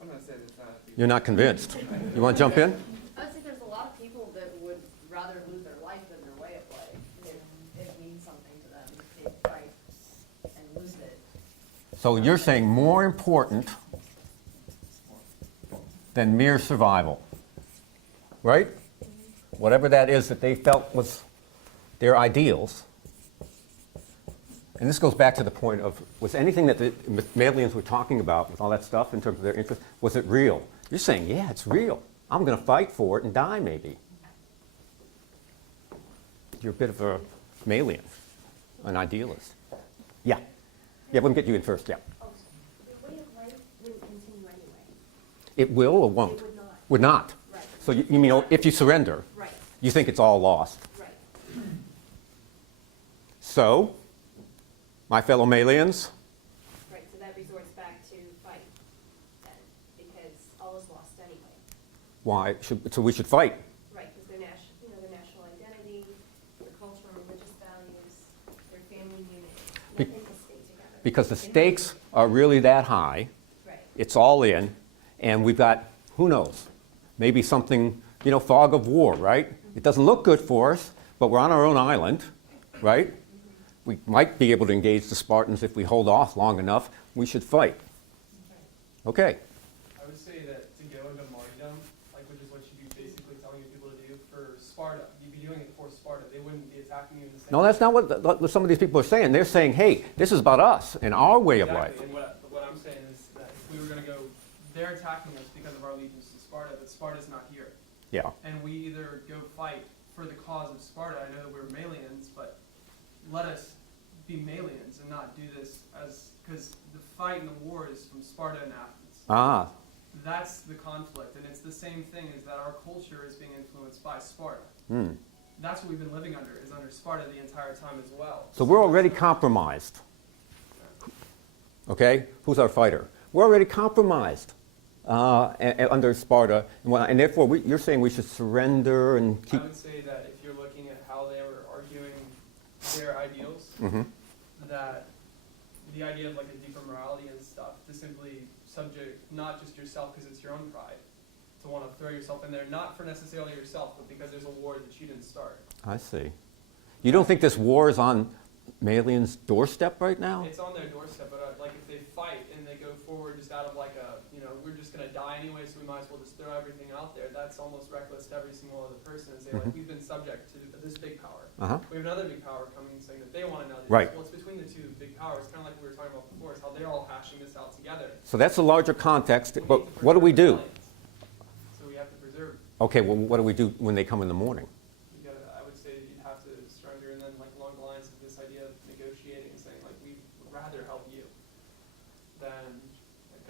I'm not saying it's not. You're not convinced. You want to jump in? I would say there's a lot of people that would rather lose their life than their way of life. If it means something to them, they fight and lose it. So you're saying more important than mere survival, right? Whatever that is that they felt was their ideals. And this goes back to the point of, was anything that the Malians were talking about with all that stuff in terms of their interest, was it real? You're saying, yeah, it's real. I'm going to fight for it and die maybe. You're a bit of a Malian, an idealist. Yeah. Yeah, let me get you in first, yeah. Oh, the way of life will continue anyway. It will or won't? It would not. Would not? Right. So you mean if you surrender, Right, you think it's all lost? right. So, my fellow Malians, Right, so that resorts back to fight then, because all is lost anyway. why? So we should fight. Right, because their their national identity, their cultural and religious values, their family unity, Be- nothing will stay together. Because the stakes are really that high. Right. It's all in, and we've got, who knows, maybe something, fog of war, right? It doesn't look good for us, but we're on our own island, right? We might be able to engage the Spartans if we hold off long enough. We should fight. Okay. I would say that to go into martyrdom, which is what you'd be basically telling people to do for Sparta, you'd be doing it for Sparta. They wouldn't be attacking you in the same No, that's not what some of these people are saying. They're saying, hey, this is about us and our way of life. Exactly, and what I'm saying is that if we were going to go, they're attacking us because of our allegiance to Sparta, but Sparta's not here. Yeah. And we either go fight for the cause of Sparta, I know that we're Malians, but let us be Malians and not do this because the fight and the war is from Sparta and Athens. Ah, That's the conflict, and it's the same thing is that our culture is being influenced by Sparta. hmm. That's what we've been living under, is under Sparta the entire time as well. So we're already compromised. Okay? Who's our fighter? We're already compromised under Sparta, and therefore you're saying we should surrender and I keep. would say that if you're looking at how they were arguing their ideals, Mhm. that the idea of like a deeper morality and stuff, to simply subject not just yourself because it's your own pride, to want to throw yourself in there, not for necessarily yourself, but because there's a war that you didn't start. I see. You don't think this war is on Malian's doorstep right now? It's on their doorstep, but like if they fight and they go forward just out of like we're just going to die anyway, so we might as well just throw everything out there, that's almost reckless to every single other person and say, like, we've been subject to this big power. Uh-huh. We have another big power coming and saying that they want to know this. Right. Well, it's between the two big powers, kind of like we were talking about before, is how they're all hashing this out together. So that's a larger context, We but need to what do we preserve do? the alliance. So we have to preserve. Okay, well, what do we do when they come in the morning? I would say you'd have to surrender and then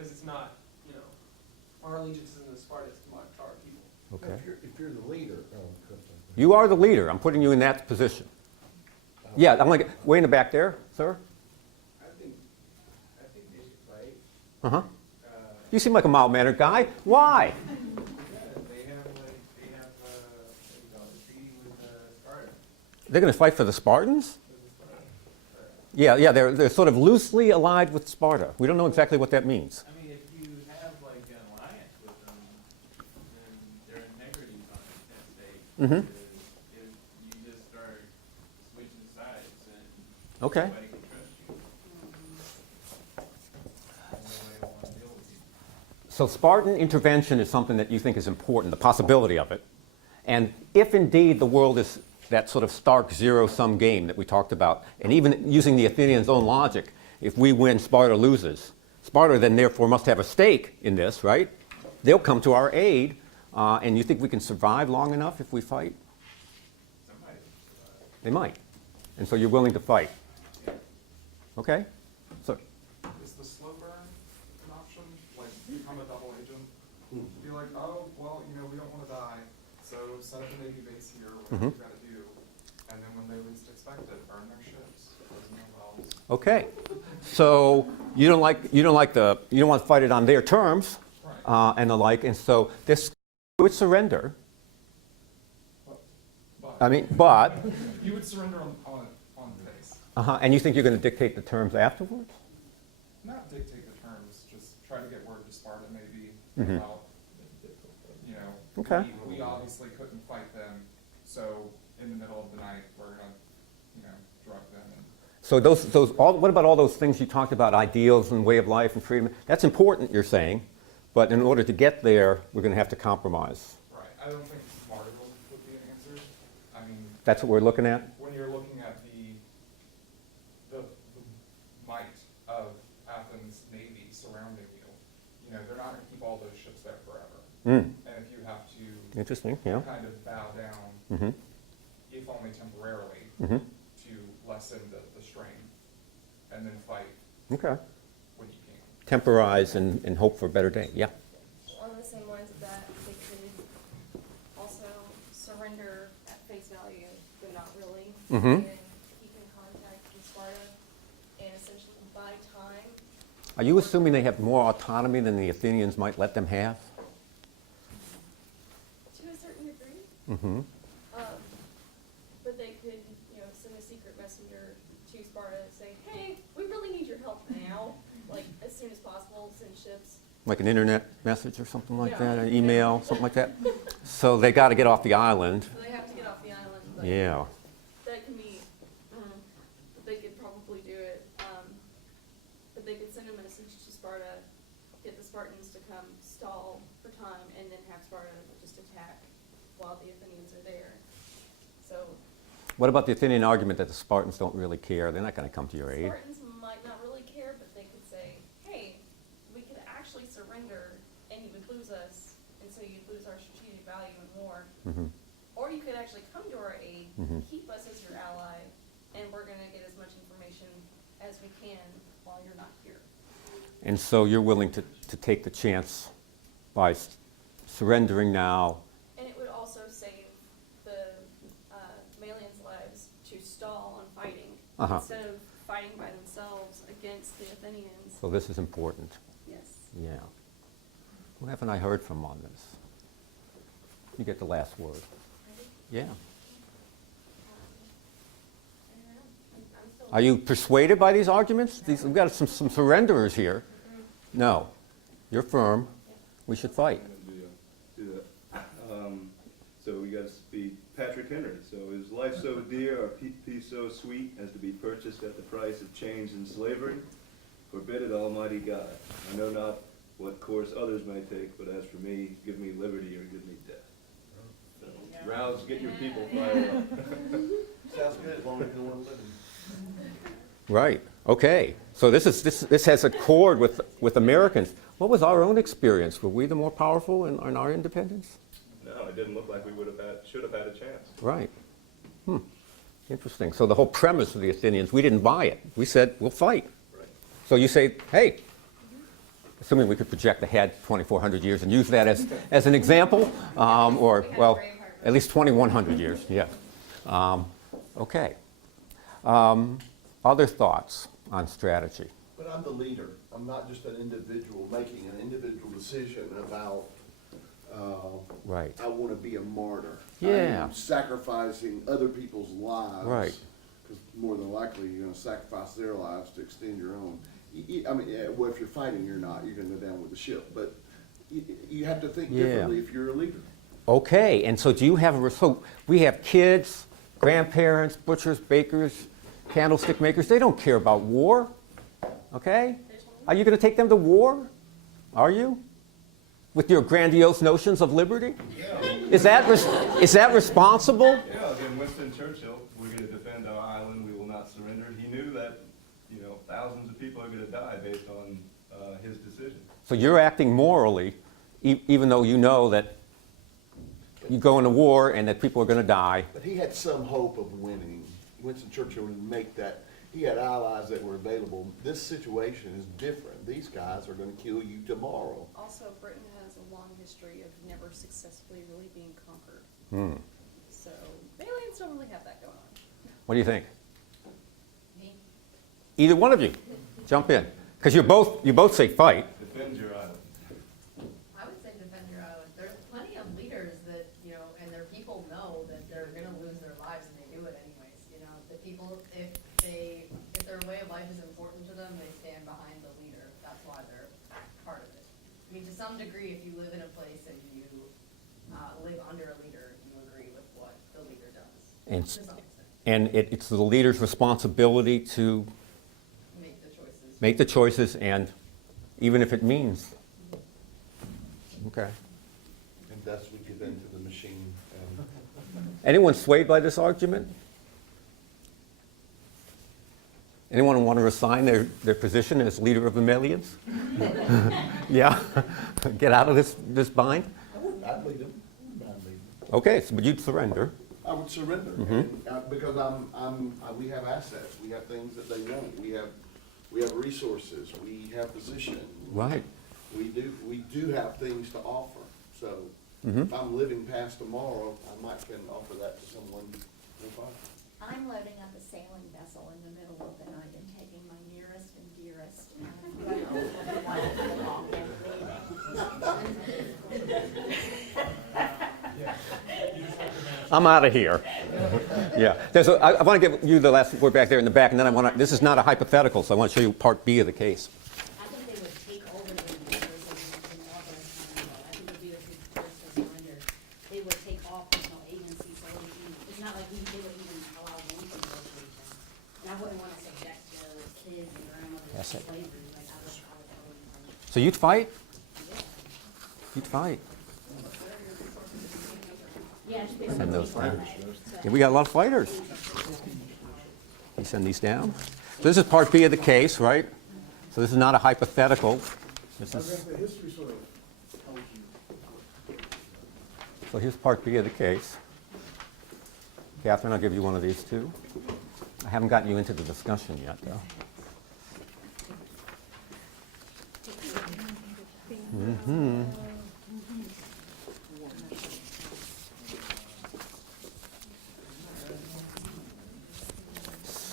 because it's not, you know, our allegiance isn't to Sparta, it's to our people. Okay. If you're the leader, You are the leader. I'm putting you in that position. Yeah, I'm like, way in the back there, sir. I think they should fight. Uh-huh. You seem like a mild-mannered guy. Why? They have a treaty with Sparta. They're going to fight for the Spartans? Yeah, they're sort of loosely allied with Sparta. We don't know exactly what that means. I mean, if you have like an alliance with them, then their integrity is at stake. Mhm. If you just start switching sides, then Okay. nobody can trust you. And nobody will want to deal with you. So Spartan intervention is something that you think is important, the possibility of it. And if indeed the world is that sort of stark zero-sum game that we talked about, and even using the Athenians' own logic, if we win, Sparta loses. Sparta then therefore must have a stake in this, right? They'll come to our aid, and you think we can survive long enough if we fight? Somebody. They might. And so you're willing to fight. Okay? So, Is the slow burn an option? Like, become a double agent? Be like, oh, well, you know, we don't want to die, so set up a Navy base here, whatever you gotta do. And then when they least expect it, burn their ships, close their wells. okay. So you don't want to fight it on their terms, and the like, and so this would surrender. But You would surrender on the face. and you think you're going to dictate the terms afterwards? Not dictate the terms, just try to get word to Sparta maybe Mhm. about, you know, Okay. we obviously couldn't fight them, so in the middle of the night, we're gonna, you know, drug them and So what about all those things you talked about, ideals and way of life and freedom? That's important, you're saying, but in order to get there, we're going to have to compromise. right. I don't think martyrdom would be an answer. I mean, That's what we're looking at? when you're looking at the might of Athens' navy surrounding you, you know, they're not gonna keep all those ships there forever. Mm. And if you have to Interesting, yeah. kind of bow down, Mm-hmm. if only temporarily, Mm-hmm. to lessen the strain, and then fight Okay. when you can. Temporize and hope for a better day, yeah. On the same lines of that, they could also surrender at face value, but not really. Mhm. And keep in contact with Sparta and essentially buy time. Are you assuming they have more autonomy than the Athenians might let them have? To a certain degree. Mm-hmm. But they could, you know, send a secret messenger to Sparta and say, hey, we really need your help now, like as soon as possible, send ships. Like an internet message or something like Yeah. that, an email, something like that? So they got to get off the island. So they have to get off the island, but Yeah. that can be, they could probably do it. But they could send a message to Sparta, get the Spartans to come stall for time, and then have Sparta just attack while the Athenians are there. So What about the Athenian argument that the Spartans don't really care? They're not going to come to your aid. Spartans might not really care, but they could say, hey, we could actually surrender and you would lose us, and so you'd lose our strategic value in war. Mm-hmm. Or you could actually come to our aid, Mhm. keep us as your ally, and we're gonna get as much information as we can while you're not here. And so you're willing to take the chance by surrendering now. And it would also save the Malians' lives to stall on fighting, Uh-huh. instead of fighting by themselves against the Athenians. So this is important. Yes. Yeah. Who haven't I heard from on this? You get the last word. Yeah. Are you persuaded by these arguments? We've got some surrenderers here. No. You're firm. We should fight. Do that. So we got to be Patrick Henry. So is life so dear, or peace so sweet, as to be purchased at the price of chains and slavery? Forbid it, Almighty God. I know not what course others may take, but as for me, give me liberty or give me death. So, rouse, get your people fired up. sounds good as long as you don't want to live in. Right. Okay. So this has a chord with Americans. What was our own experience? Were we the more powerful in our independence? No, it didn't look like we should have had a chance. Right. Interesting. So the whole premise of the Athenians, we didn't buy it. We said, we'll fight. Right. So you say, hey, assuming we could project ahead 2,400 years and use that as an example, or, well, at least 2,100 years, yeah. Okay. Other thoughts on strategy? But I'm the leader. I'm not just an individual making an individual decision about, Right. I want to be a martyr. Yeah. I'm sacrificing other people's lives. Right. Because more than likely, you're going to sacrifice their lives to extend your own. I mean, well, if you're fighting, you're not. You're going to go down with the ship. But you have to think Yeah. differently if you're a leader. Okay, and so do you have so we have kids, grandparents, butchers, bakers, candlestick makers. They don't care about war. Okay? Are you going to take them to war? Are you? With your grandiose notions of liberty? Yeah. Is that responsible? Yeah, again, Winston Churchill, we're going to defend our island, we will not surrender. He knew that, thousands of people are going to die based on his decision. So you're acting morally, even though you know that you go into war and that people are going to die. But he had some hope of winning. Winston Churchill would make that. He had allies that were available. This situation is different. These guys are going to kill you tomorrow. Also, Britain has a long history of never successfully really being conquered. So, the aliens don't really have that going on. What do you think? Me? Either one of you, jump in, because you both say fight. Defend your island. I would say defend your island. There's plenty of leaders that, and their people know that they're gonna lose their lives and they do it anyways, The people, if their way of life is important to them, they stand behind the leader. That's why they're part of it. I mean, to some degree, if you live in a place and you live under a leader, you agree with what the leader does. And, To some extent. and it's the leader's responsibility to make the choices, and even if it means. Okay. And thus we get into the machine. Anyone swayed by this argument? Anyone want to resign their position as leader of the millions? Yeah? Get out of this bind? I'd lead them. Okay, so, but you'd surrender. I would surrender, because we have assets, we have things that they want, we have resources, we have position. Right. We do have things to offer, so if I'm living past tomorrow, I might can offer that to someone nearby. I'm loading up a sailing vessel in the middle of the night and taking my nearest and dearest. And I'm going along I'm out of here. Yeah. I want to give you the last word back there in the back, and then this is not a hypothetical, so I want to show you part B of the case. I think they would take over the leaders and I think it would be a good choice to surrender. They would take all personal agency, so it's not like they would even allow one to negotiation. And I wouldn't want to subject the kids and grandmothers That's to it. slavery, like I would. So you'd fight? You'd fight. Yeah, just because Send of those the down. people. Yeah, we got a lot of fighters. You send these down. So this is part B of the case, right? So this is not a hypothetical. This I is, think the history sort of tells you. so here's part B of the case. Catherine, I'll give you one of these too. I haven't gotten you into the discussion yet, though.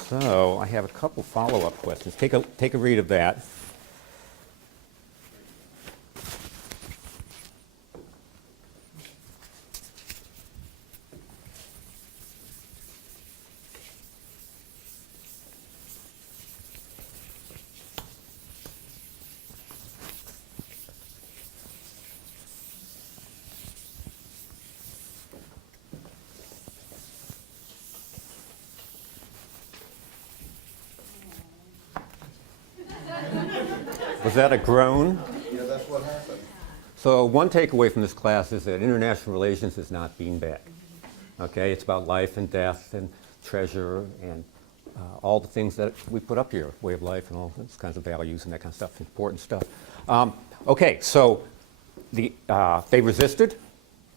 So I have a couple follow-up questions. Take a read of that. Was that a groan? Yeah, that's what happened. So one takeaway from this class is that international relations is not beanbag. Okay, it's about life and death and treasure and all the things that we put up here, way of life and all those kinds of values and that kind of stuff, important stuff. Okay, so they resisted,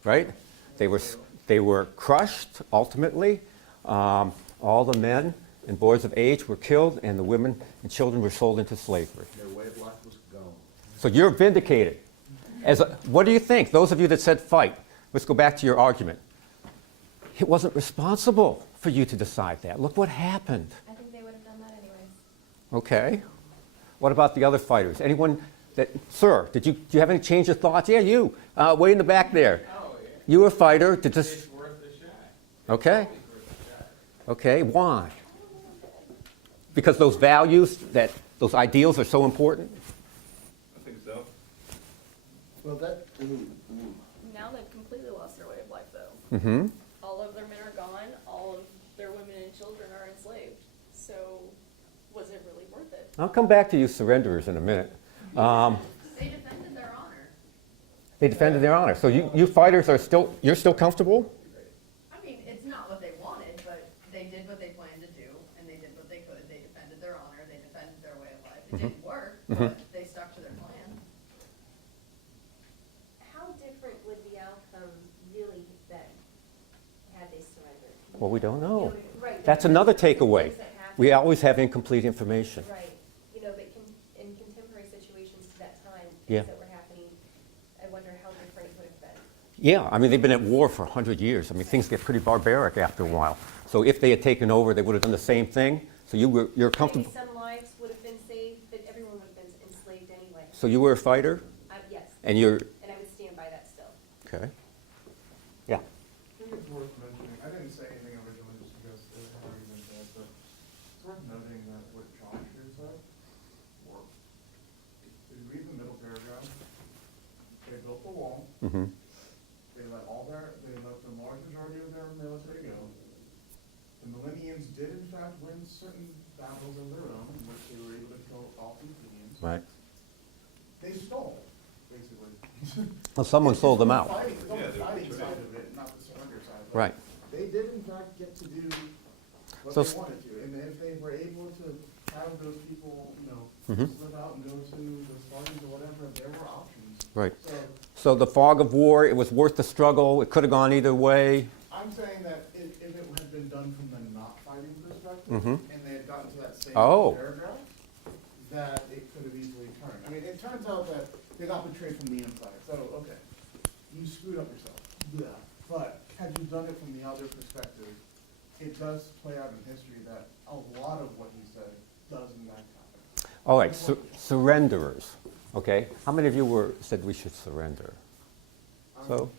right? They were crushed ultimately. All the men and boys of age were killed, and the women and children were sold into slavery. Their way of life was gone. So you're vindicated. What do you think? Those of you that said fight, let's go back to your argument. It wasn't responsible for you to decide that. Look what happened. I think they would have done that anyways. Okay. What about the other fighters? Anyone that, sir, do you have any change of thoughts? Yeah, you, way in the back there. Oh, yeah. You were a fighter. Did this, It's worth a shot. okay. It's worth a shot. Okay, why? Because those values, those ideals are so important? I think so. Well, that, Now they've completely lost their way of life, though. Mm-hmm. All of their men are gone, all of their women and children are enslaved. So, was it really worth it? I'll come back to you surrenderers in a minute. They defended their honor. They defended their honor. So you fighters you're still comfortable? I mean, it's not what they wanted, but they did what they planned to do, and they did what they could. They defended their honor, they defended their way of life. It didn't work, but they stuck to their plan. How different would the outcome really been had they surrendered? Well, we don't know. Right. That's another takeaway. Things that happen. We always have incomplete information. Right, you know, but in contemporary situations to that time, Yeah. things that were happening, I wonder how different it would have been. Yeah, I mean, they've been at war for 100 years. I mean, things get pretty barbaric after a while. So if they had taken over, they would have done the same thing. So you're comfortable. Maybe some lives would have been saved, but everyone would have been enslaved anyway. So you were a fighter, Yes, and you're, and I would stand by that still. okay. Yeah. I think it's worth mentioning, I didn't say anything originally just because there's no reason to, but it's worth noting that what Josh here said worked. If you read the middle paragraph, they built the wall, Mm-hmm. they let the large majority of their military go. The Millenniums did in fact win certain battles of their own, in which they were able to kill off the Athenians. Right. They stole, basically. Well, someone sold them out. It's on Yeah, the they- fighting side of it, not the surrender side. But Right. They did in fact get to do what So they s- wanted to, and if they were able to have those people, Mhm. slip out and go to the Spartans or whatever, there were options. Right. So So the fog of war, it was worth the struggle. It could have gone either way. I'm saying that if it had been done from the not fighting perspective, Mhm. and they had gotten to that same Oh. paragraph, that it could have easily turned. I mean, it turns out that they got betrayed from the inside, so, okay, you screwed up yourself. Yeah. But had you done it from the other perspective, it does play out in history that a lot of what you said does in fact happen. All right, surrenderers, okay? How many of you said we should surrender? So,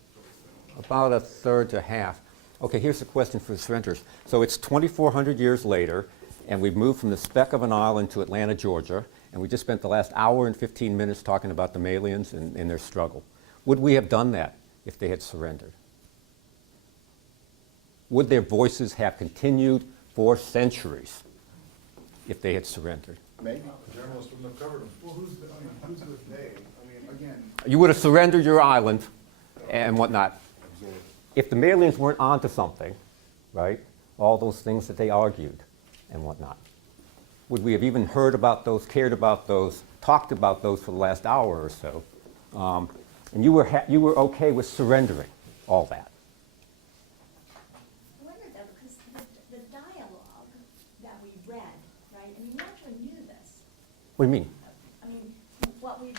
about a third to half. Okay, here's the question for the surrenderers. So it's 2,400 years later, and we've moved from the speck of an island to Atlanta, Georgia, and we just spent the last hour and 15 minutes talking about the Malians and their struggle. Would we have done that if they had surrendered? Would their voices have continued for centuries if they had surrendered? maybe. Journalists wouldn't have covered them. Well, who's the they? I mean, again, You would have surrendered your island and whatnot. If the Malians weren't onto something, right, all those things that they argued and whatnot, would we have even heard about those, cared about those, talked about those for the last hour or so? And you were okay with surrendering all that. I wonder though, because the dialogue that we read, right, I mean, you actually knew this. What do you mean? I mean, what we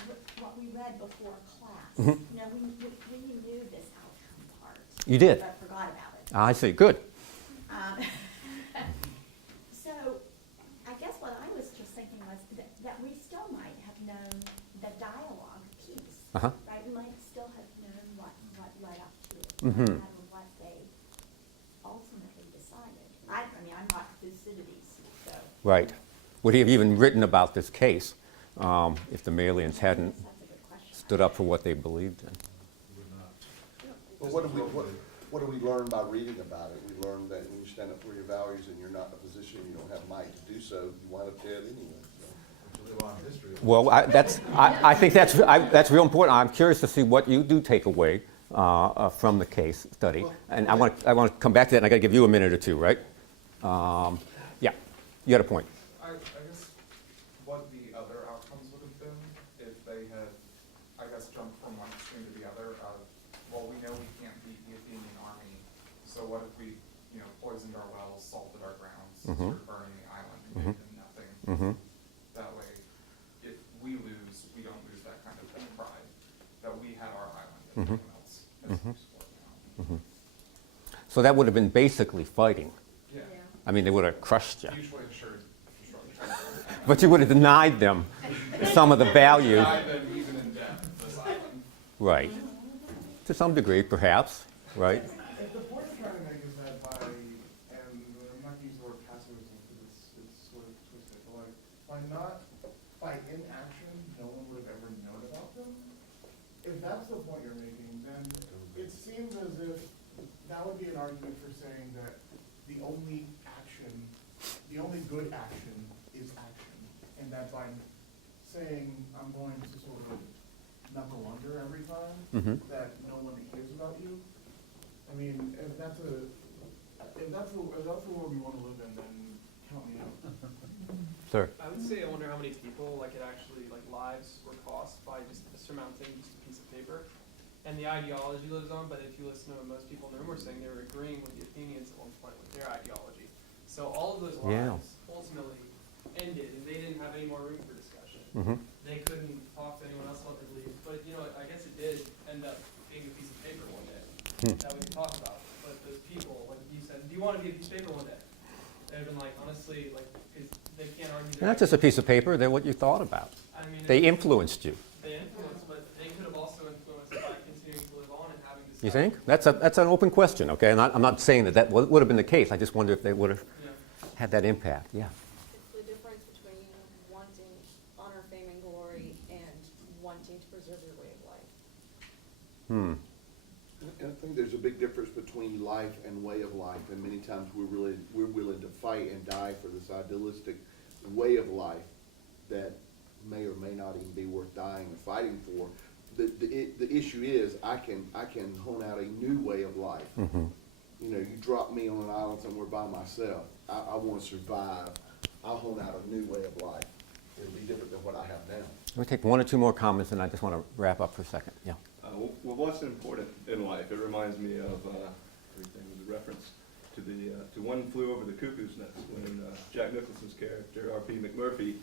read before class, Mhm. you know, we knew this outcome part. You did? But forgot about it. I see, good. So, I guess what I was just thinking was that we still might have known the dialogue piece, Uh-huh. right? We might still have known what led up to it, Mhm. and what they ultimately decided. I mean, I'm not Thucydides, so. Right. Would he have even written about this case if the Malians hadn't That's a good question. stood up for what they believed in? Well, what do we learn by reading about it? We learn that when you stand up for your values and you're not in a position, you don't have might to do so, you wind up dead anyway. So. There's a lot of history. Well, I think that's real important. I'm curious to see what you do take away from the case study. And I want to come back to that, and I got to give you a minute or two, right? Yeah, you had a point. I guess what the other outcomes would have been if they had, I guess, jumped from one extreme to the other of, well, we know we can't beat the Athenian army, so what if we, poisoned our wells, salted our grounds, started burning the island, and gave them nothing? Mm-hmm. That way, if we lose, we don't lose that kind of everyone else has slowed down. So that would have been basically fighting. Yeah, I mean, they would have crushed you. mutually assured destruction. But you would have denied them some of the value. Denied them even in death, this island. Right. To some degree, perhaps, right? If the point I'm trying to make is that by, and I'm not using the word pacifism because it's sort of twisted, but like, by inaction, no one would have ever known about them. If that's the point you're making, then it seems as if that would be an argument for saying that the only good action is action. And that by saying, I'm going to sort of knuckle under every time, that no one cares about you. I mean, if that's the world we want to live in, then count me out. Sir? I would say, I wonder how many people, like, it actually, like, lives were cost by just surmounting just a piece of paper. And the ideology lives on, but if you listen to what most people in the room were saying, they were agreeing with the Athenians at one point with their ideology. So all of those Yeah. lives ultimately ended, and they didn't have any more room for discussion. They couldn't talk to anyone else about their beliefs, but, you know, I guess it did end up being a piece of paper one day that we could talk about. But those people, like you said, do you want to be a piece of paper one day? They've been like, honestly, like, because they can't argue. They're not just a piece of paper, they're what you thought about. I mean, They influenced you. they influence, but they could have also influenced by continuing to live on and having discussions. You think? That's an open question, okay? And I'm not saying that would have been the case. I just wonder if they would have Yeah. had that impact. Yeah. It's the difference between wanting honor, fame, and glory and wanting to preserve your way of life. I think there's a big difference between life and way of life, and many times we're willing to fight and die for this idealistic way of life that may or may not even be worth dying and fighting for. The issue is I can hone out a new way of life. You know, you drop me on an island somewhere by myself. I want to survive. I'll hone out a new way of life. It'll be different than what I have now. Let me take one or two more comments, and I just want to wrap up for a second. Yeah. Well, what's important in life? It reminds me of everything with a reference to to One Flew Over the Cuckoo's Nest, when Jack Nicholson's character R.P. McMurphy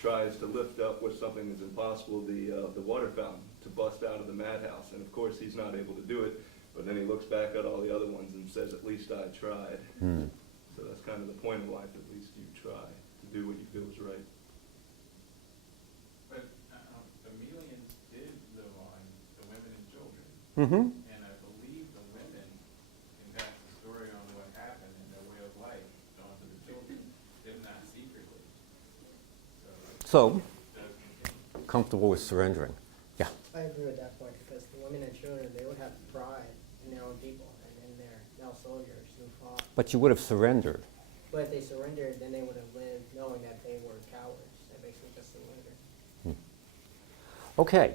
tries to lift up with something that's impossible, the water fountain, to bust out of the madhouse, and of course he's not able to do it. But then he looks back at all the other ones and says, "At least I tried." So that's kind of the point of life. At least you try to do what you feel is right. But the Melians did live on the women and children. And I believe the women can pass the story on what happened in their way of life onto the children, if not secretly. So, comfortable with surrendering. Yeah. I agree with that point, because the women and children, they would have pride in their own people and in their male soldiers who fought. But you would have surrendered. But if they surrendered, then they would have lived knowing that they were cowards. They basically just surrendered. Okay.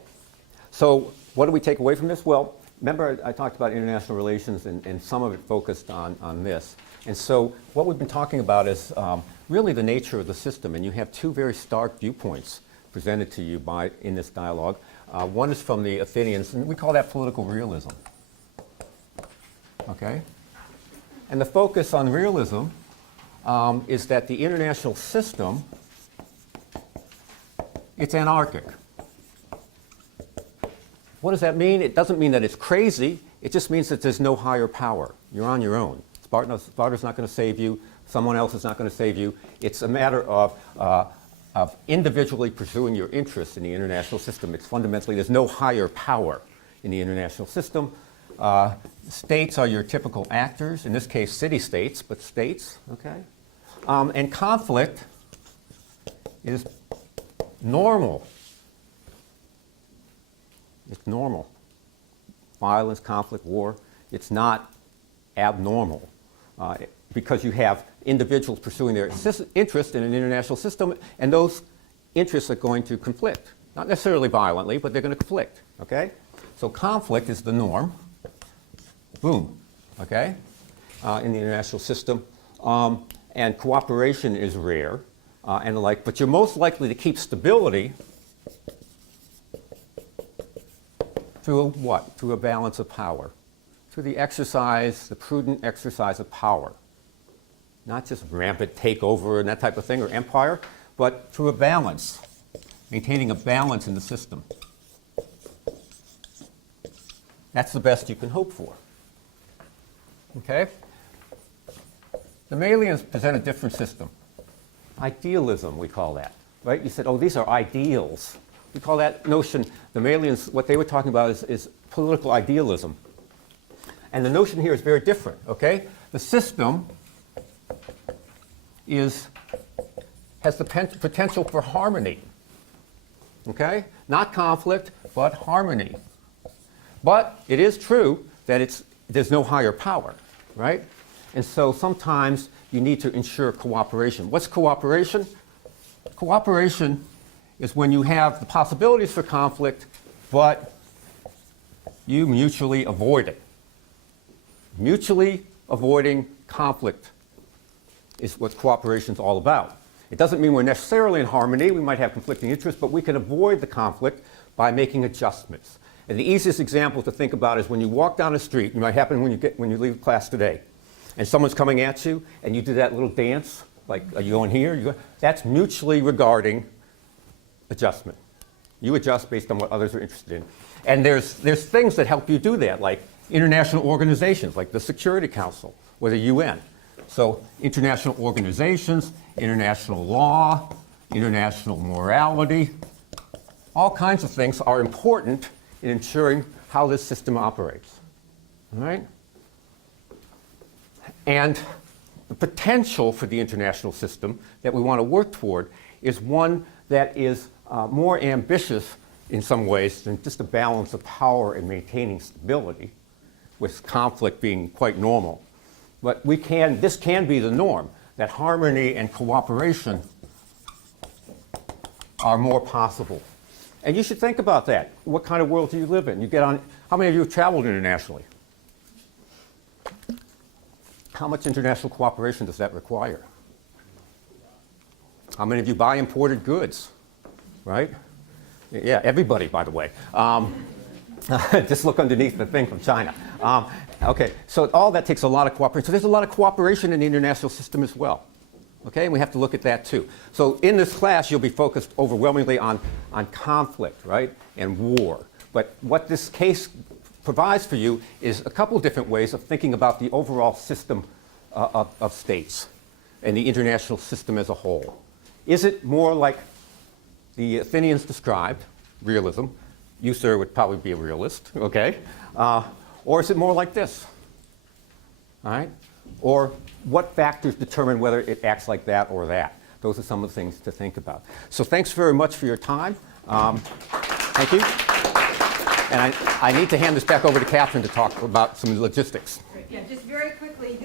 So what do we take away from this? Well, remember I talked about international relations, and some of it focused on this. And so what we've been talking about is really the nature of the system. And you have two very stark viewpoints presented to you in this dialogue. One is from the Athenians, and we call that political realism. Okay? And the focus on realism is that the international system, it's anarchic. What does that mean? It doesn't mean that it's crazy. It just means that there's no higher power. You're on your own. Sparta's not going to save you. Someone else is not going to save you. It's a matter of individually pursuing your interests in the international system. It's fundamentally, there's no higher power in the international system. States are your typical actors, in this case city-states, but states, okay? And conflict is normal. It's normal. Violence, conflict, war, it's not abnormal. Because you have individuals pursuing their interest in an international system, and those interests are going to conflict. Not necessarily violently, but they're going to conflict, okay? So conflict is the norm. Boom, okay? In the international system. And cooperation is rare, and the like, but you're most likely to keep stability through what? Through a balance of power. Through the prudent exercise of power. Not just rampant takeover and that type of thing, or empire, but through a balance. Maintaining a balance in the system. That's the best you can hope for. Okay? The Malians present a different system. Idealism, we call that. Right? You said, oh, these are ideals. We call that notion, the Malians, what they were talking about is political idealism. And the notion here is very different, okay? The system has the potential for harmony, okay? Not conflict, but harmony. But it is true that there's no higher power, right? And so sometimes you need to ensure cooperation. What's cooperation? Cooperation is when you have the possibilities for conflict, but you mutually avoid it. Mutually avoiding conflict is what cooperation is all about. It doesn't mean we're necessarily in harmony. We might have conflicting interests, but we can avoid the conflict by making adjustments. And the easiest example to think about is when you walk down the street. It might happen when you leave class today, and someone's coming at you, and you do that little dance, like, are you going here? That's mutually regarding adjustment. You adjust based on what others are interested in. And there's things that help you do that, like international organizations, like the Security Council or the UN. So international organizations, international law, international morality, all kinds of things are important in ensuring how this system operates. All right? And the potential for the international system that we want to work toward is one that is more ambitious in some ways than just a balance of power and maintaining stability, with conflict being quite normal. But this can be the norm, that harmony and cooperation are more possible. And you should think about that. What kind of world do you live in? How many of you have traveled internationally? How much international cooperation does that require? How many of you buy imported goods? Right? Yeah, everybody, by the way. Just look underneath the thing from China. Okay, so all that takes a lot of cooperation. So there's a lot of cooperation in the international system as well. Okay, and we have to look at that too. So in this class, you'll be focused overwhelmingly on conflict, right, and war. But what this case provides for you is a couple different ways of thinking about the overall system of states and the international system as a whole. Is it more like the Athenians described, realism? You, sir, would probably be a realist, okay? Or is it more like this? All right? Or what factors determine whether it acts like that or that? Those are some of the things to think about. So thanks very much for your time. Thank you. And I need to hand this back over to Catherine to talk about some logistics. Yeah, just very quickly.